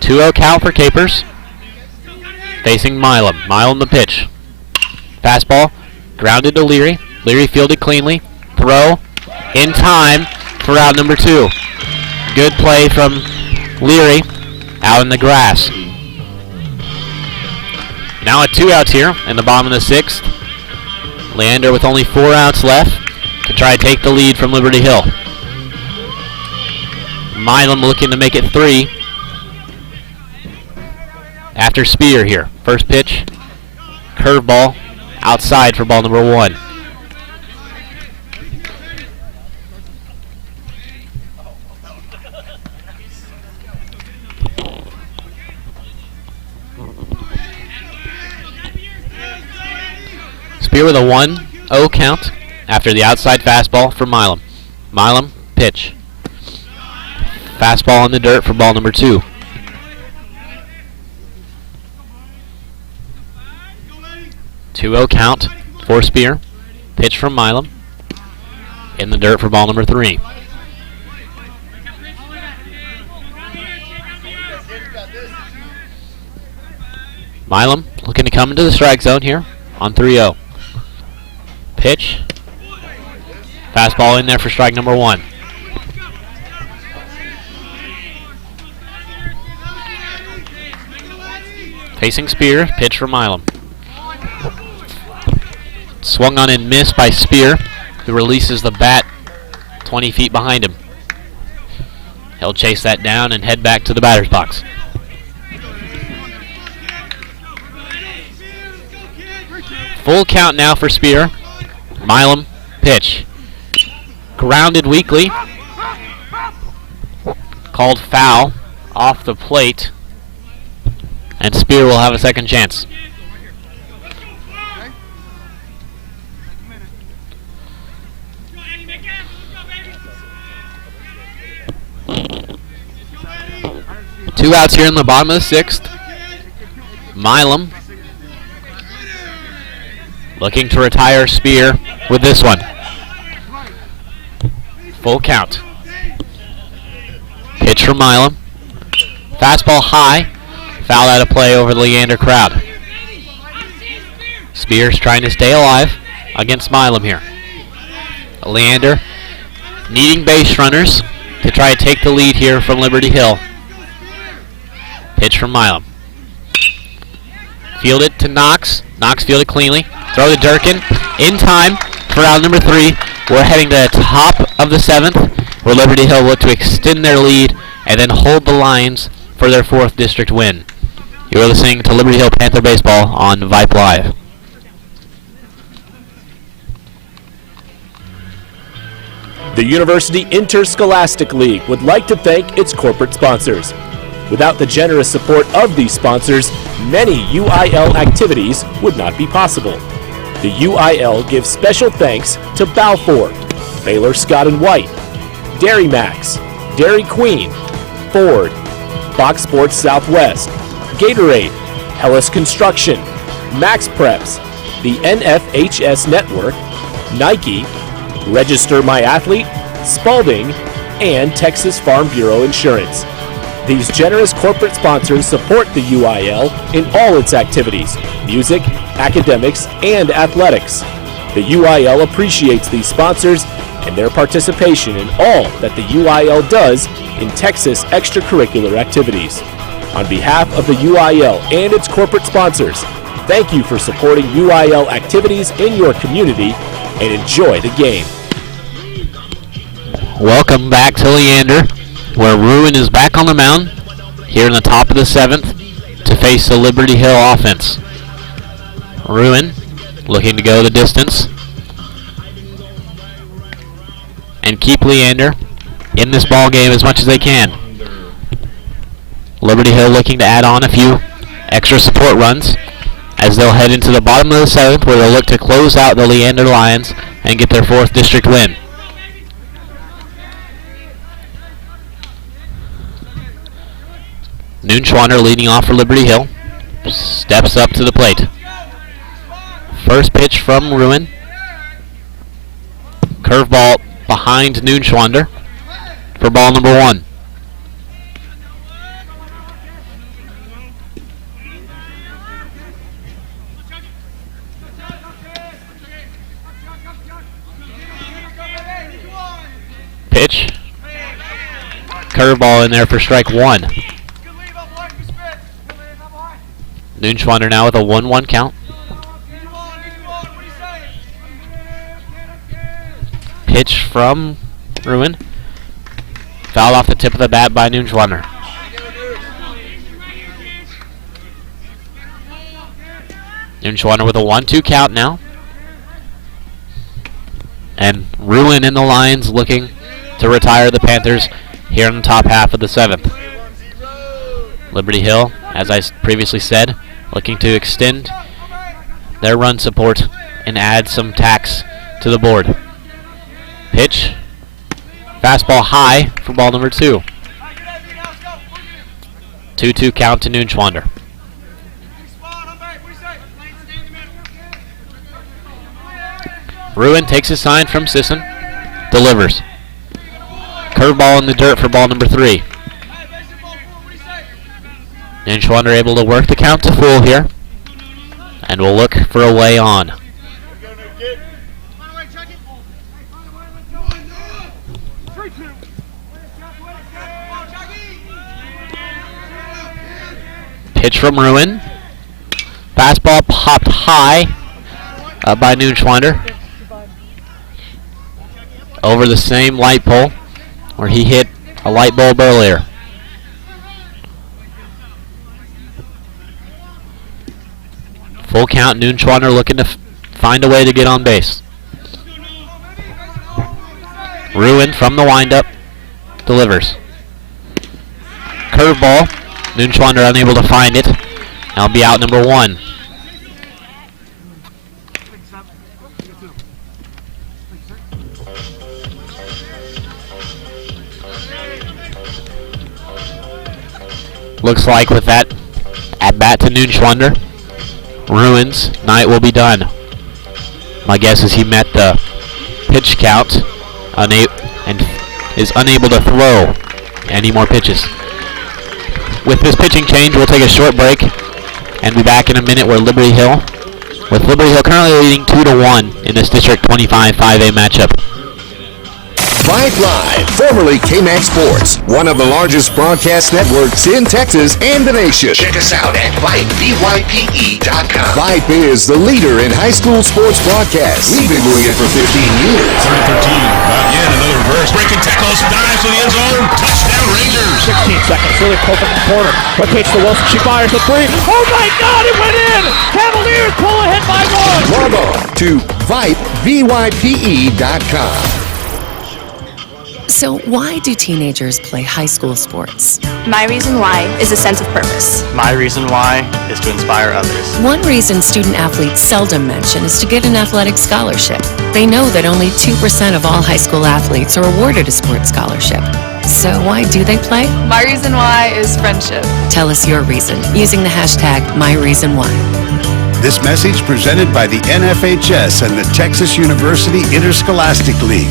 Two-0 count for Capers. Facing Milam. Milam the pitch. Fastball, grounded to Leary. Leary fielded cleanly. Throw, in time for out number 2. Good play from Leary out in the grass. Now at 2 outs here in the bottom of the 6th. Leander with only 4 outs left to to try to take the lead from Liberty Hill. Milam looking to make it 3 after Spear here. First pitch, curveball, outside for ball number 1. Spear with a 1-0 count after the outside fastball for Milam. Milam, pitch. Fastball in the dirt for ball number 2. Two-0 count for Spear. Pitch from Milam. In the dirt for ball number 3. Milam looking to come into the strike zone here on 3-0. Pitch. Fastball in there for strike number 1. Facing Spear, pitch from Milam. Swung on and missed by Spear, who releases the bat 20 feet behind him. He'll chase that down and head back to the batter's box. Full count now for Spear. Milam, pitch. Grounded weakly. Called foul off the plate. And Spear will have a second chance. Two outs here in the bottom of the 6th. Milam looking to retire Spear with this one. Full count. Pitch from Milam. Fastball high. Foul out of play over the Leander crowd. Spear's trying to stay alive against Milam here. Leander needing base runners to try to take the lead here from Liberty Hill. Pitch from Milam. Field it to Knox. Knox fielded cleanly. Throw to Durkin. In time for round number 3. We're heading to the top of the 7th, where Liberty Hill look to extend their lead and then hold the Lions for their 4th district win. You are listening to Liberty Hill Panther Baseball on Vype Live. The University Interscholastic League would like to thank its corporate sponsors. Without the generous support of these sponsors, many UIL activities would not be possible. The UIL gives special thanks to Balfour, Baylor Scott & White, Dairy Max, Dairy Queen, Ford, Fox Sports Southwest, Gatorade, Hellas Construction, Max Preps, the NFHS Network, Nike, Register My Athlete, Spalding, and Texas Farm Bureau Insurance. These generous corporate sponsors support the UIL in all its activities, music, academics, and athletics. The UIL appreciates these sponsors and their participation in all that the UIL does in Texas extracurricular activities. On behalf of the UIL and its corporate sponsors, thank you for supporting UIL activities in your community and enjoy the game. Welcome back to Leander, where Ruin is back on the mound here in the top of the 7th to face the Liberty Hill offense. Ruin looking to go the distance and keep Leander in this ball game as much as they can. Liberty Hill looking to add on a few extra support runs as they'll head into the bottom of the 7th, where they'll look to close out the Leander Lions and get their 4th district win. Noonschwander leading off for Liberty Hill. Steps up to the plate. First pitch from Ruin. Curveball behind Noonschwander for ball number 1. Pitch. Curveball in there for strike 1. Noonschwander now with a 1-1 count. Pitch from Ruin. Fouled off the tip of the bat by Nunschwander. Nunschwander with a 1-2 count now. And Ruin and the Lions looking to retire the Panthers here in the top half of the 7th. Liberty Hill, as I previously said, looking to extend their run support and add some tacks to the board. Pitch. Fastball high for ball number 2. 2-2 count to Nunschwander. Ruin takes a sign from Sisson. Delivers. Curveball in the dirt for ball number 3. Nunschwander able to work the count to full here. And we'll look for a way on. Pitch from Ruin. Fastball popped high by Nunschwander. Over the same light pole where he hit a light bulb earlier. Full count, Nunschwander looking to find a way to get on base. Ruin from the windup delivers. Curveball, Nunschwander unable to find it. That'll be out number 1. Looks like with that at bat to Nunschwander, Ruin's night will be done. My guess is he met the pitch count and is unable to throw any more pitches. With this pitching change, we'll take a short break and be back in a minute with Liberty Hill currently leading 2-1 in this District 25 5A matchup. Vype Live, formerly KMAC Sports, one of the largest broadcast networks in Texas and the nation. Check us out at Vype, VYPE.com. Vype is the leader in high school sports broadcasts. We've been doing it for 15 years. 13, again, another reverse. Breaking tackles, dives to the end zone. Touchdown Rangers. 16 seconds, really close up in the corner. Quick pitch to Wilson, she fires the 3. Oh my God, it went in! Cavaliers pull ahead by 1. Log on to Vype, VYPE.com. So why do teenagers play high school sports? My reason why is a sense of purpose. My reason why is to inspire others. One reason student athletes seldom mention is to get an athletic scholarship. They know that only 2% of all high school athletes are awarded a sports scholarship. So why do they play? My reason why is friendship. Tell us your reason using the hashtag #MyReasonWhy. This message presented by the NFHS and the Texas University Interscholastic League.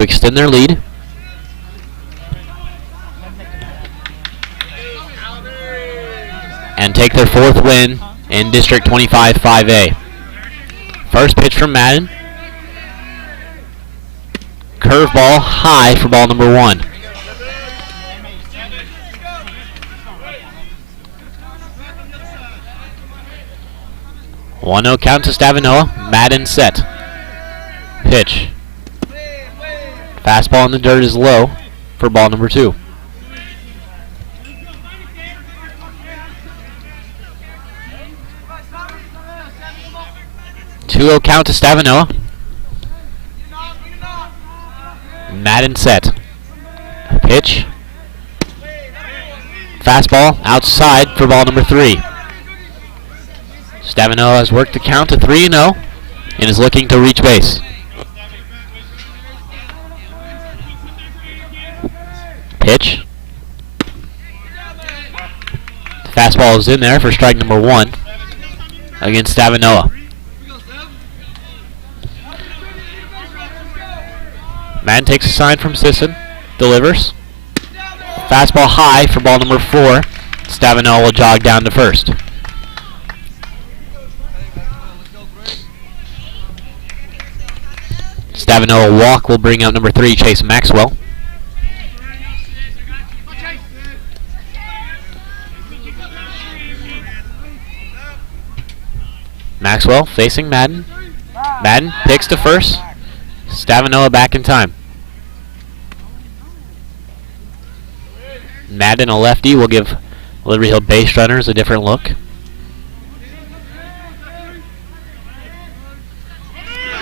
Extend their lead. And take their 4th win in District 25 5A. First pitch from Madden. Curveball high for ball number 1. One 0 count to Stavinoa. Madden set. Pitch. Fastball in the dirt is low for ball number 2. Two 0 count to Stavinoa. Madden set. Pitch. Fastball outside for ball number 3. Stavinoa has worked the count to 3-0 and is looking to reach base. Pitch. Fastball is in there for strike number 1 against Stavinoa. Madden takes a sign from Sisson, delivers. Fastball high for ball number 4. Stavinoa will jog down to first. Stavinoa walk will bring up number 3, Chase Maxwell. Maxwell facing Madden. Madden picks to first. Stavinoa back in time. Madden, a lefty, will give Liberty Hill base runners a different look.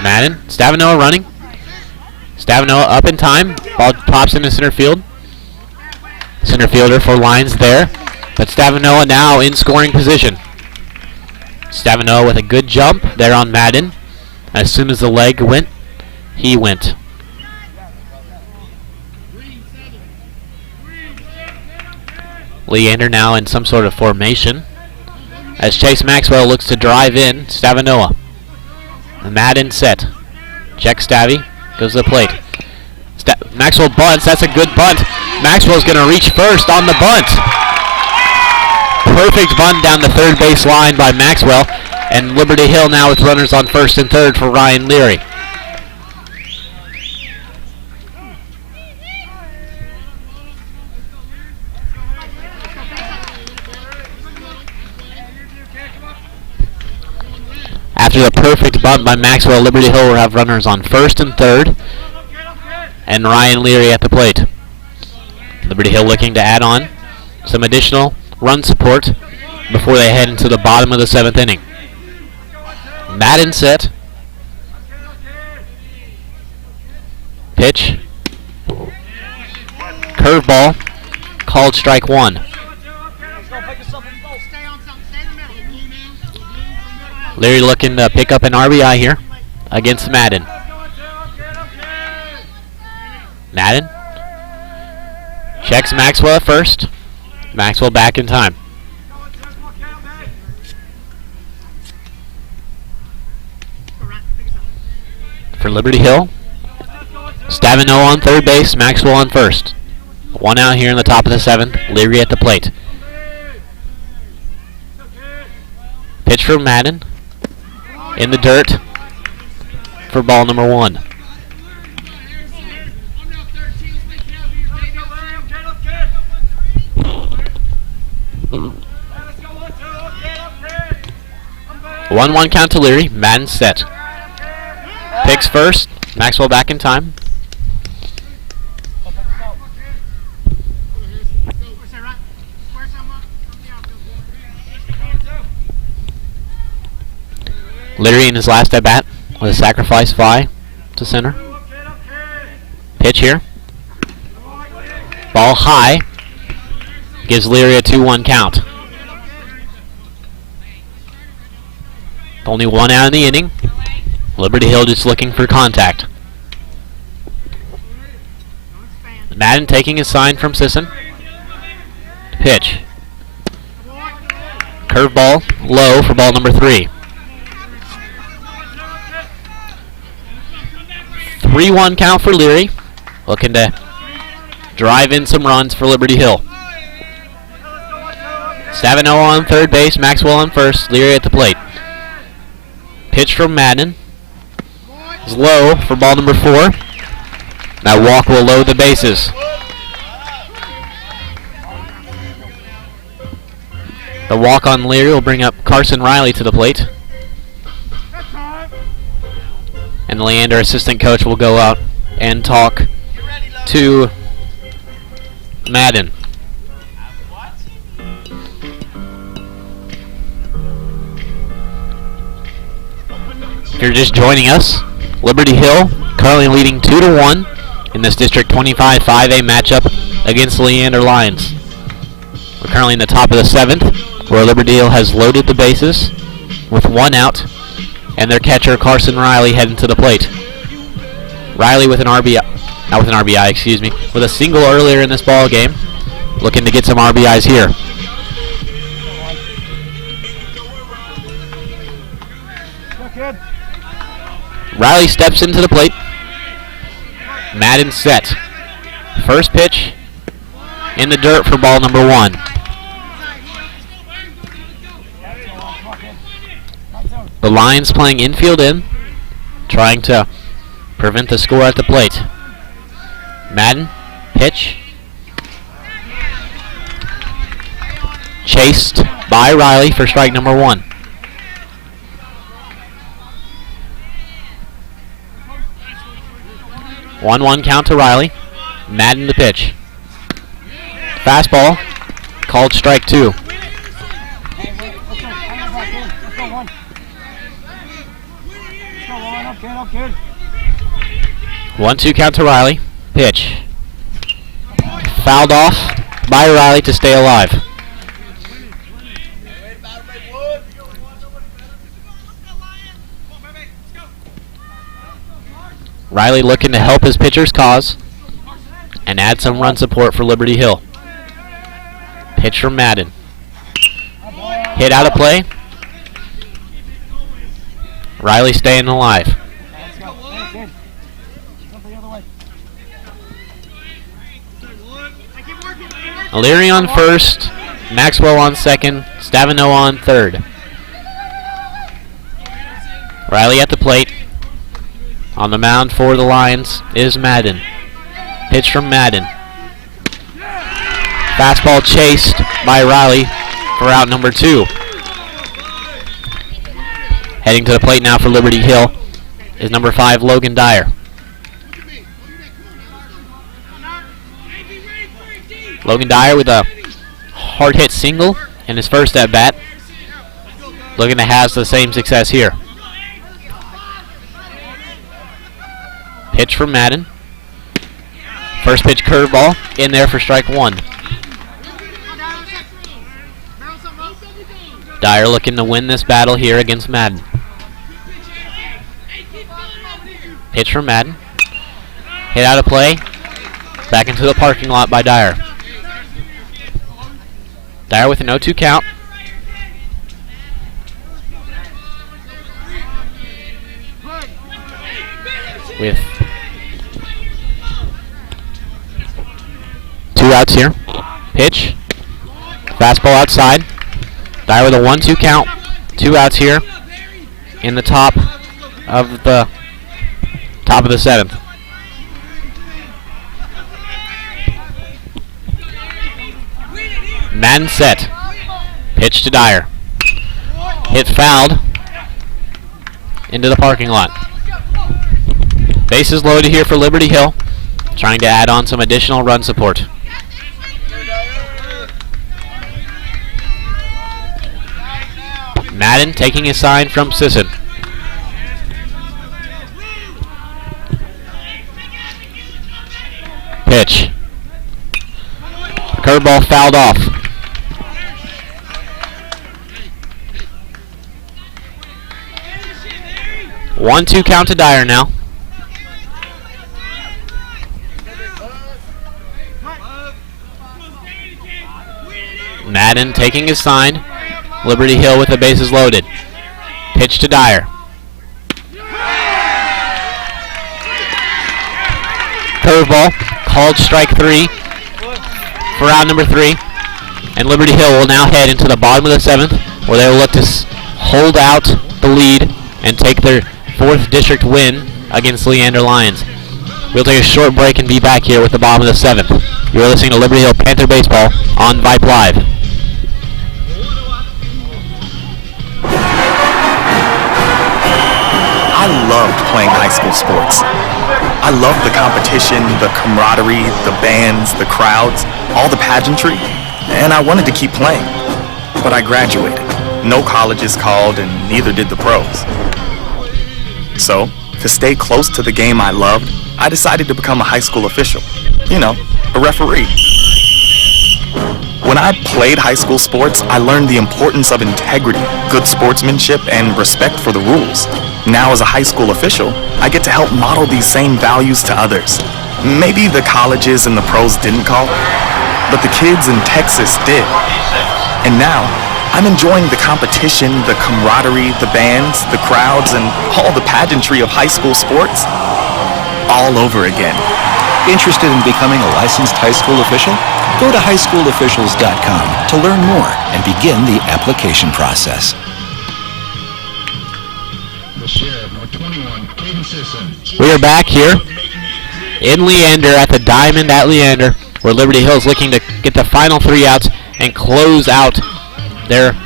Madden, Stavinoa running. Stavinoa up in time. Ball pops into center field. Center fielder for Lyons there. But Stavinoa now in scoring position. Stavinoa with a good jump there on Madden. As soon as the leg went, he went. Leander now in some sort of formation as Chase Maxwell looks to drive in Stavinoa. Madden set. Check Stavy. Goes to the plate. Maxwell bunts. That's a good bunt. Maxwell's going to reach first on the bunt. Perfect bunt down the third base line by Maxwell. And Liberty Hill now with runners on first and third for Ryan Leary. After the perfect bunt by Maxwell, Liberty Hill will have runners on first and third. And Ryan Leary at the plate. Liberty Hill looking to add on some additional run support before they head into the bottom of the 7th inning. Madden set. Pitch. Curveball. Called strike 1. Leary looking to pick up an RBI here against Madden. Madden checks Maxwell at first. Maxwell back in time. For Liberty Hill, Stavinoa on third base, Maxwell on first. 1 out here in the top of the 7th. Leary at the plate. Pitch from Madden. In the dirt for ball number 1. One count to Leary. Madden set. Picks first. Maxwell back in time. Leary in his last at bat with a sacrifice fly to center. Pitch here. Ball high. Gives Leary a 2-1 count. Only 1 out in the inning. Liberty Hill just looking for contact. Madden taking a sign from Sisson. Pitch. Curveball low for ball number 3. 3-1 count for Leary. Looking to drive in some runs for Liberty Hill. Stavinoa on third base, Maxwell on first, Leary at the plate. Pitch from Madden. Is low for ball number 4. That walk will load the bases. The walk on Leary will bring up Carson Riley to the plate. And the Leander assistant coach will go out and talk to Madden. If you're just joining us, Liberty Hill currently leading 2-1 in this District 25 5A matchup against the Leander Lions. We're currently in the top of the 7th, where Liberty Hill has loaded the bases with 1 out, and their catcher Carson Riley heading to the plate. Riley with an RBI. Not with an RBI, excuse me. With a single earlier in this ball game. Looking to get some RBIs here. Riley steps into the plate. Madden set. First pitch in the dirt for ball number 1. The Lions playing infield in, trying to prevent the score at the plate. Madden, pitch. Chased by Riley for strike number 1. One count to Riley. Madden the pitch. Fastball, called strike 2. One, 2 count to Riley. Pitch. Fouled off by Riley to stay alive. Riley looking to help his pitcher's cause and add some run support for Liberty Hill. Pitch from Madden. Hit out of play. Riley staying alive. O'Leary on first, Maxwell on second, Stavino on third. Riley at the plate. On the mound for the Lions is Madden. Pitch from Madden. Fastball chased by Riley for out number 2. Heading to the plate now for Liberty Hill is number 5, Logan Dyer. Logan Dyer with a hard hit single in his first at bat. Looking to have the same success here. Pitch from Madden. First pitch curveball in there for strike 1. Dyer looking to win this battle here against Madden. Pitch from Madden. Hit out of play. Back into the parking lot by Dyer. Dyer with an 0-2 count. With 2 outs here. Pitch. Fastball outside. Dyer with a 1-2 count. 2 outs here in the top of the 7th. Madden set. Pitch to Dyer. Hit fouled into the parking lot. Bases loaded here for Liberty Hill. Trying to add on some additional run support. Madden taking a sign from Sisson. Pitch. Curveball fouled off. One, 2 count to Dyer now. Madden taking his sign. Liberty Hill with the bases loaded. Pitch to Dyer. Curveball, called strike 3 for out number 3. And Liberty Hill will now head into the bottom of the 7th, where they will look to hold out the lead and take their 4th district win against Leander Lions. We'll take a short break and be back here with the bottom of the 7th. You're listening to Liberty Hill Panther Baseball on Vype Live. I loved playing high school sports. I loved the competition, the camaraderie, the bands, the crowds, all the pageantry, and I wanted to keep playing. But I graduated. No colleges called, and neither did the pros. So, to stay close to the game I loved, I decided to become a high school official. You know, a referee. When I played high school sports, I learned the importance of integrity, good sportsmanship, and respect for the rules. Now as a high school official, I get to help model these same values to others. Maybe the colleges and the pros didn't call, but the kids in Texas did. And now, I'm enjoying the competition, the camaraderie, the bands, the crowds, and all the pageantry of high school sports all over again. Interested in becoming a licensed high school official? Go to highschoolofficials.com to learn more and begin the application process. We are back here in Leander at the Diamond at Leander, where Liberty Hill's looking to get the final 3 outs and close out the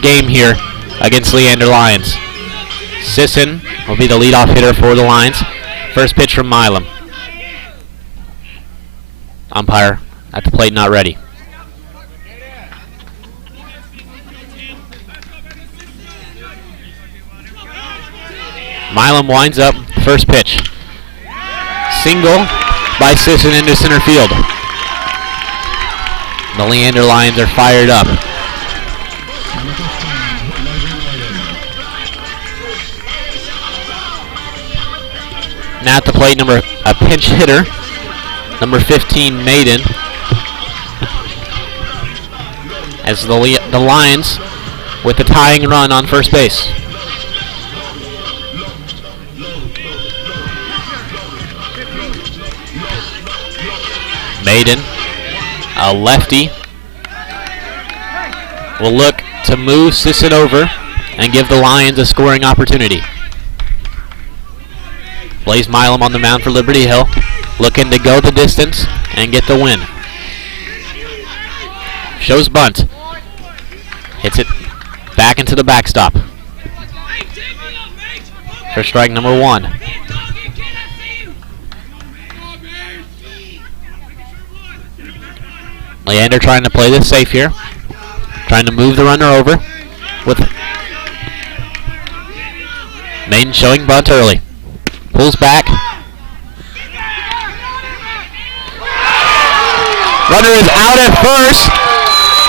game here against Leander Lions. Sisson will be the leadoff hitter for the Lions. First pitch from Milam. Umpire at the plate, not ready. Milam winds up, first pitch. Single by Sisson into center field. The Leander Lions are fired up. Now at the plate, a pinch hitter, number 15, Maiden. As the Lions with the tying run on first base. Maiden, a lefty, will look to move Sisson over and give the Lions a scoring opportunity. Blaze Milam on the mound for Liberty Hill, looking to go the distance and get the win. Shows bunt. Hits it back into the backstop. For strike number 1. Leander trying to play this safe here. Trying to move the runner over. With Maiden showing bunt early. Pulls back. Runner is out at first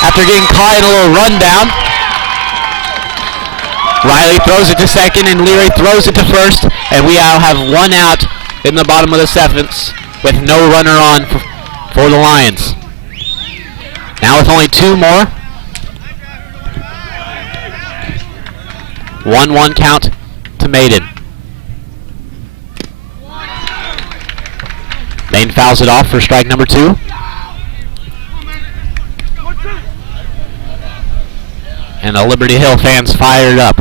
after getting caught in a little rundown. Riley throws it to second and Leary throws it to first, and we now have 1 out in the bottom of the 7th with no runner on for the Lions. Now with only 2 more. 1-1 count to Maiden. Maiden fouls it off for strike number 2. And the Liberty Hill fans fired up.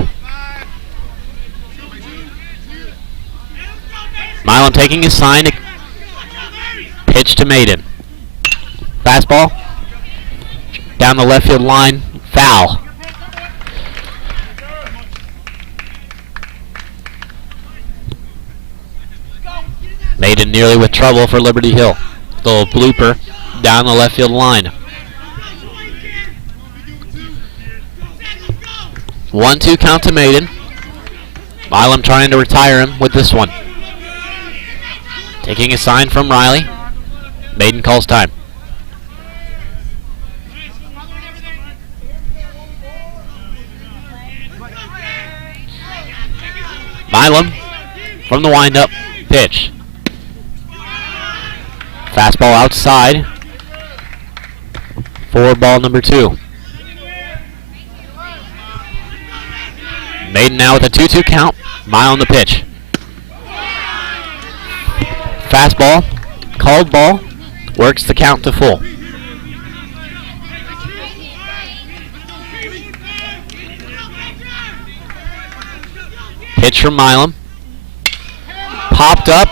Milam taking his sign. Pitch to Maiden. Fastball. Down the left field line. Foul. Maiden nearly with trouble for Liberty Hill. Little blooper down the left field line. 1-2 count to Maiden. Milam trying to retire him with this one. Taking a sign from Riley. Maiden calls time. Milam from the windup. Pitch. Fastball outside for ball number 2. Maiden now with a 2-2 count. Milam the pitch. Fastball, called ball, works the count to full. Pitch from Milam. Popped up.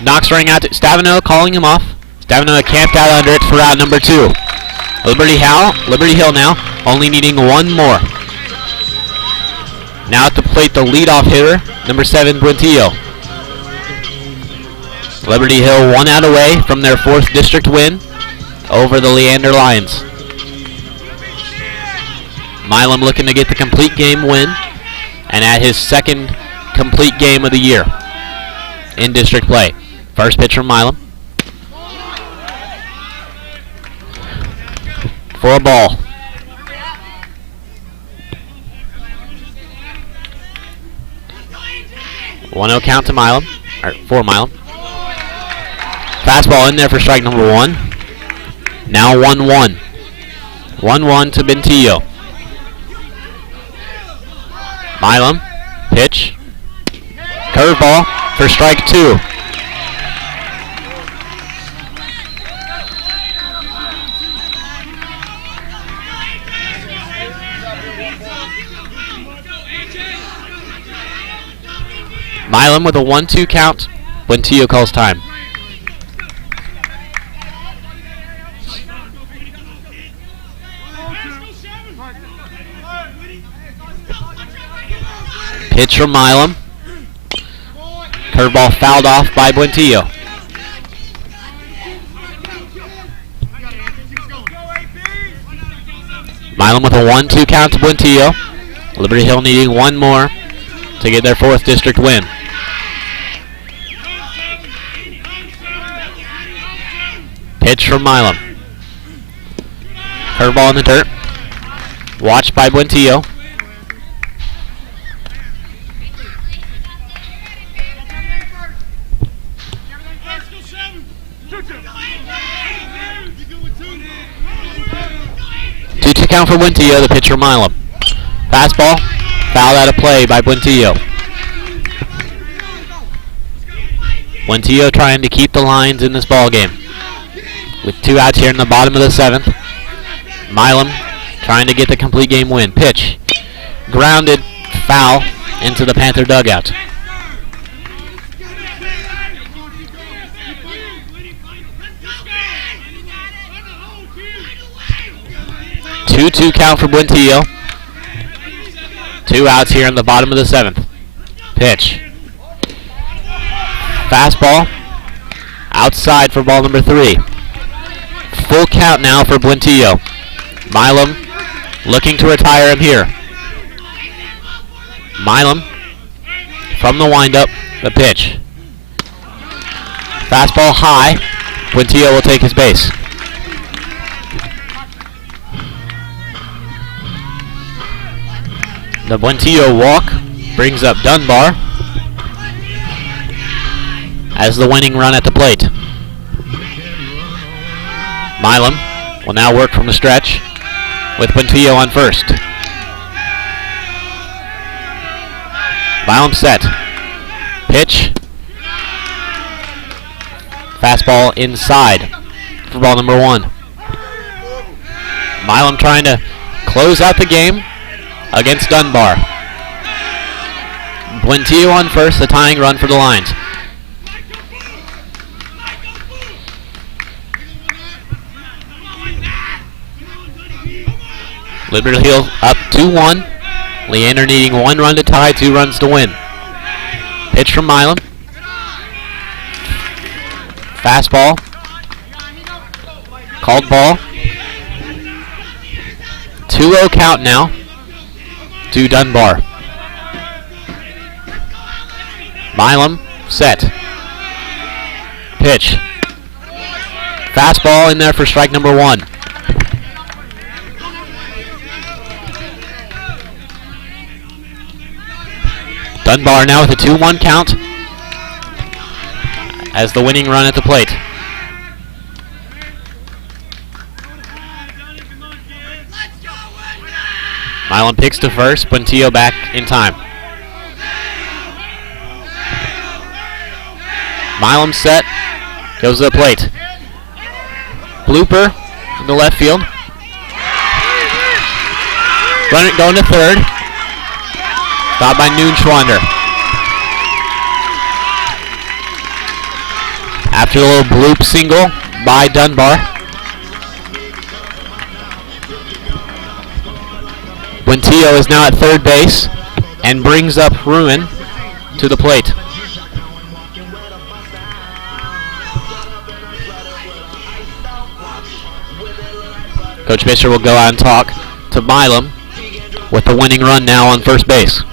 Knocks ring out to Stavino, calling him off. Stavino camped out under it for out number 2. Liberty Hill now, only needing 1 more. Now at the plate, the leadoff hitter, number 7, Buentillo. Liberty Hill 1 out away from their 4th district win over the Leander Lions. Milam looking to get the complete game win and at his 2nd complete game of the year in district play. First pitch from Milam. For a ball. 1-0 count to Milam, or for Milam. Fastball in there for strike number 1. Now 1-1. 1-1 to Bentillo. Milam, pitch. Curveball for strike 2. Milam with a 1-2 count. Bentillo calls time. Pitch from Milam. Curveball fouled off by Buentillo. Milam with a 1-2 count to Buentillo. Liberty Hill needing one more to get their 4th district win. Pitch from Milam. Curveball in the dirt. Watched by Buentillo. Two count for Buentillo, the pitcher Milam. Fastball, fouled out of play by Buentillo. Buentillo trying to keep the lines in this ball game. With 2 outs here in the bottom of the 7th. Milam trying to get the complete game win. Pitch, grounded, foul into the Panther dugout. Two count for Buentillo. 2 outs here in the bottom of the 7th. Pitch. Fastball. Outside for ball number 3. Full count now for Buentillo. Milam looking to retire him here. Milam from the windup. The pitch. Fastball high. Buentillo will take his base. The Buentillo walk brings up Dunbar as the winning run at the plate. Milam will now work from the stretch with Buentillo on first. Milam set. Pitch. Fastball inside for ball number 1. Milam trying to close out the game against Dunbar. Buentillo on first, the tying run for the Lions. Liberty Hill up 2-1. Leander needing 1 run to tie, 2 runs to win. Pitch from Milam. Fastball. Called ball. 2-0 count now to Dunbar. Milam set. Pitch. Fastball in there for strike number 1. Dunbar now with a 2-1 count as the winning run at the plate. Milam picks to first, Buentillo back in time. Milam set, goes to the plate. Blooper in the left field. Runner going to third. Stopped by Noonschwander. After a little bloop single by Dunbar. Buentillo is now at third base and brings up Ruin to the plate. Coach Fisher will go out and talk to Milam with the winning run now on first base.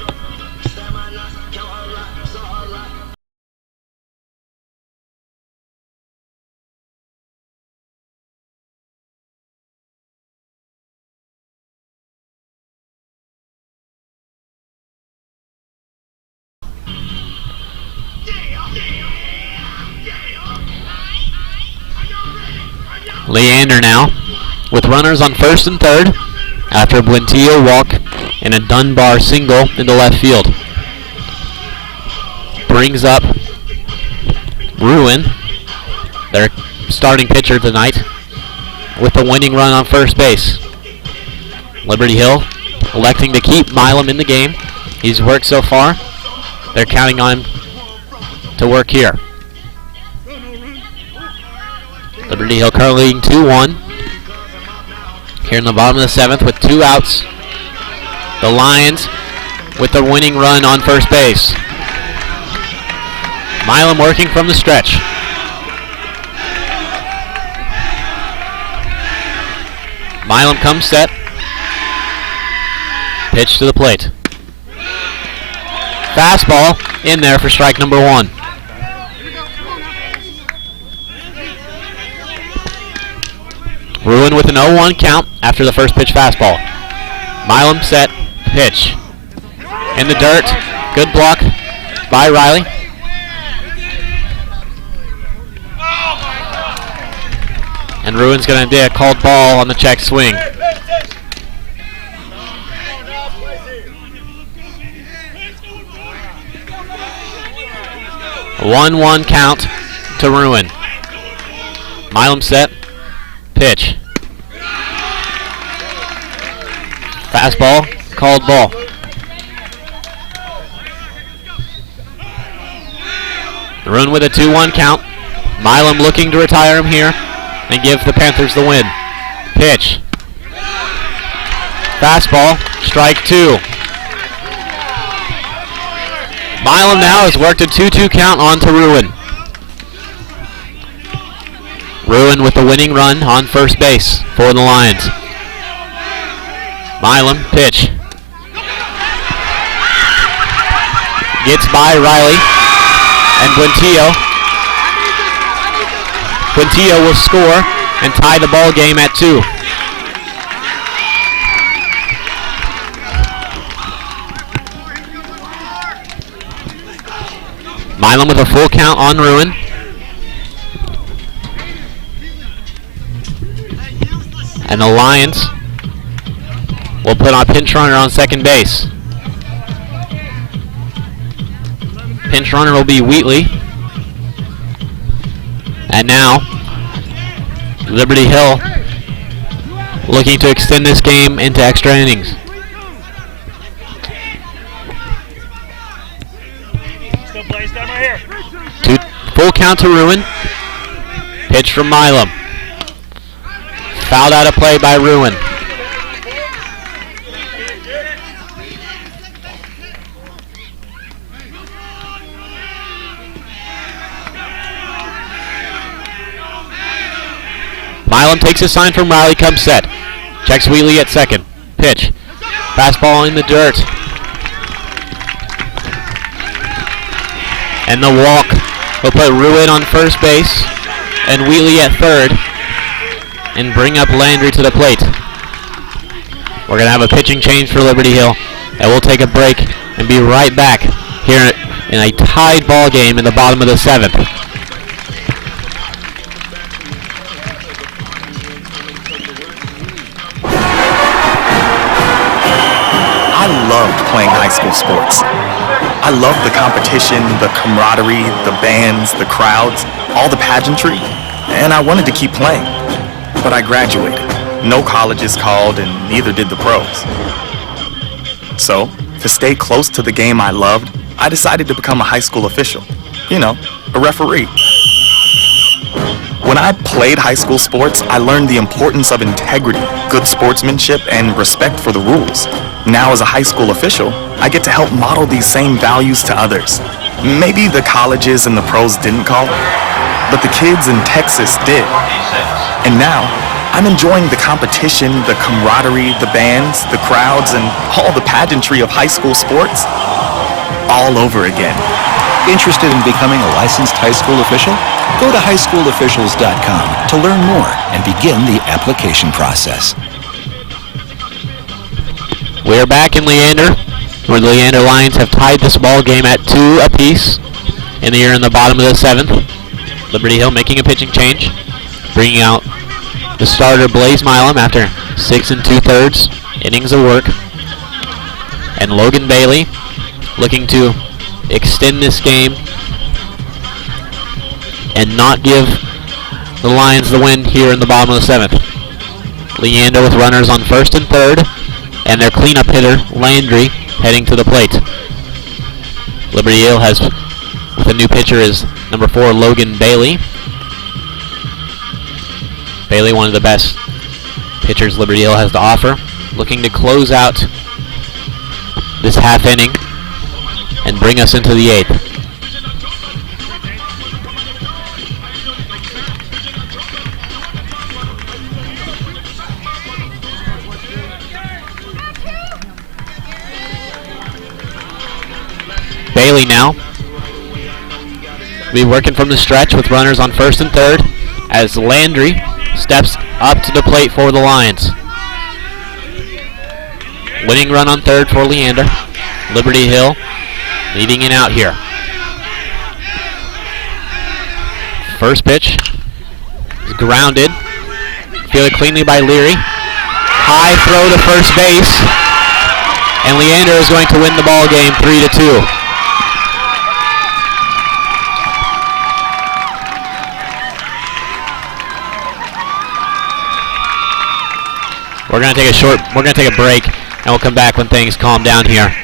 Leander now with runners on first and third after a Buentillo walk and a Dunbar single into left field. Brings up Ruin, their starting pitcher tonight, with the winning run on first base. Liberty Hill electing to keep Milam in the game. He's worked so far. They're counting on him to work here. Liberty Hill currently leading 2-1. Here in the bottom of the 7th with 2 outs. The Lions with the winning run on first base. Milam working from the stretch. Milam comes set. Pitch to the plate. Fastball in there for strike number 1. Ruin with an 0-1 count after the first pitch fastball. Milam set, pitch. In the dirt, good block by Riley. And Ruin's going to do a called ball on the check swing. 1-1 count to Ruin. Milam set, pitch. Fastball, called ball. Ruin with a 2-1 count. Milam looking to retire him here and give the Panthers the win. Pitch. Fastball, strike 2. Milam now has worked a 2-2 count on to Ruin. Ruin with the winning run on first base for the Lions. Milam, pitch. Gets by Riley and Buentillo. Buentillo will score and tie the ball game at 2. Milam with a full count on Ruin. And the Lions will put on pinch runner on second base. Pinch runner will be Wheatley. And now, Liberty Hill looking to extend this game into extra innings. Full count to Ruin. Pitch from Milam. Fouled out of play by Ruin. Milam takes a sign from Riley, comes set. Checks Wheatley at second. Pitch. Fastball in the dirt. And the walk will put Ruin on first base and Wheatley at third and bring up Landry to the plate. We're going to have a pitching change for Liberty Hill, and we'll take a break and be right back here in a tied ball game in the bottom of the 7th. I loved playing high school sports. I loved the competition, the camaraderie, the bands, the crowds, all the pageantry, and I wanted to keep playing. But I graduated. No colleges called, and neither did the pros. So, to stay close to the game I loved, I decided to become a high school official. You know, a referee. When I played high school sports, I learned the importance of integrity, good sportsmanship, and respect for the rules. Now as a high school official, I get to help model these same values to others. Maybe the colleges and the pros didn't call, but the kids in Texas did. And now, I'm enjoying the competition, the camaraderie, the bands, the crowds, and all the pageantry of high school sports all over again. Interested in becoming a licensed high school official? Go to highschoolofficials.com to learn more and begin the application process. We're back in Leander, where the Leander Lions have tied this ball game at 2 apiece. And they're in the bottom of the 7th. Liberty Hill making a pitching change, bringing out the starter Blaze Milam after 6 2/3 innings of work. And Logan Bailey looking to extend this game and not give the Lions the win here in the bottom of the 7th. Leander with runners on 1st and 3rd, and their cleanup hitter, Landry, heading to the plate. Liberty Hill has, with a new pitcher, is number 4, Logan Bailey. Bailey, one of the best pitchers Liberty Hill has to offer, looking to close out this half inning and bring us into the 8th. Bailey now will be working from the stretch with runners on 1st and 3rd as Landry steps up to the plate for the Lions. Winning run on 3rd for Leander. Liberty Hill leading it out here. First pitch is grounded. Fielded cleanly by Leary. High throw to first base. And Leander is going to win the ball game 3-2. We're going to take a break, and we'll come back when things calm down here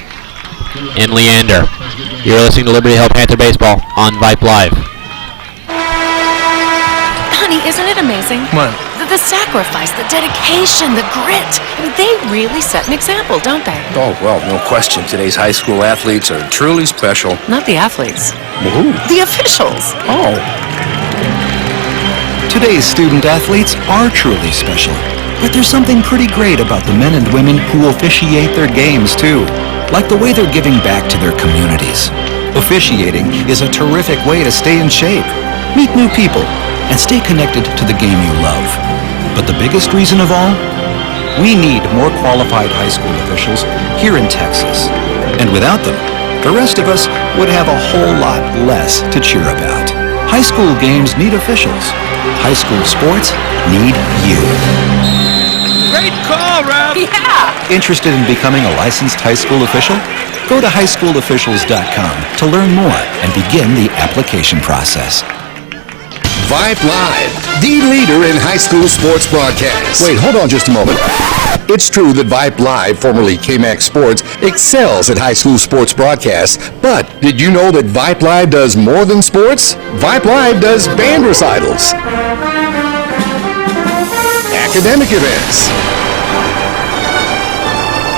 in Leander. You're listening to Liberty Hill Panther Baseball on Vype Live. Honey, isn't it amazing? What? The sacrifice, the dedication, the grit. I mean, they really set an example, don't they? Oh, well, no question. Today's high school athletes are truly special. Not the athletes. Who? The officials. Oh. Today's student athletes are truly special. But there's something pretty great about the men and women who officiate their games, too. Like the way they're giving back to their communities. Officiating is a terrific way to stay in shape, meet new people, and stay connected to the game you love. But the biggest reason of all? We need more qualified high school officials here in Texas. And without them, the rest of us would have a whole lot less to cheer about. High school games need officials. High school sports need you. Great call, Ralph! Yeah! Interested in becoming a licensed high school official? Go to highschoolofficials.com to learn more and begin the application process. Vype Live, the leader in high school sports broadcasts. Wait, hold on just a moment. It's true that Vype Live, formerly KMAX Sports, excels at high school sports broadcasts, but did you know that Vype Live does more than sports? Vype Live does band recitals, academic events.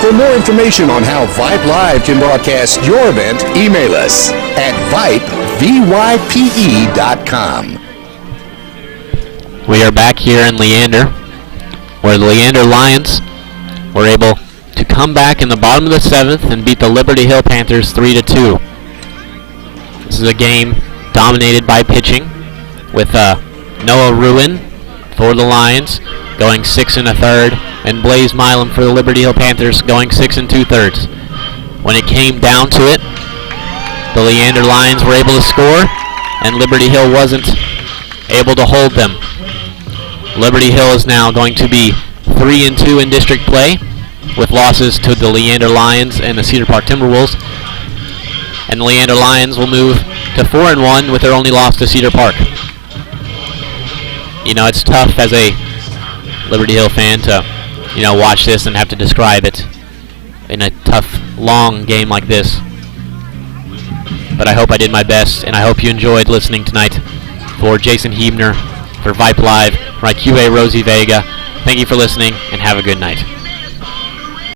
For more information on how Vype Live can broadcast your event, email us at vype.com. We are back here in Leander, where the Leander Lions were able to come back in the bottom of the 7th and beat the Liberty Hill Panthers 3-2. This is a game dominated by pitching, with Noah Ruin for the Lions going 6 1/3, and Blaze Milam for the Liberty Hill Panthers going 6 2/3. When it came down to it, the Leander Lions were able to score, and Liberty Hill wasn't able to hold them. Liberty Hill is now going to be 3-2 in district play, with losses to the Leander Lions and the Cedar Park Timberwolves. And the Leander Lions will move to 4-1 with their only loss to Cedar Park. You know, it's tough as a Liberty Hill fan to, watch this and have to describe it in a tough, long game like this. But I hope I did my best, and I hope you enjoyed listening tonight. For Jason Hebner, for Vype Live, for my QA Rosie Vega, thank you for listening, and have a good night.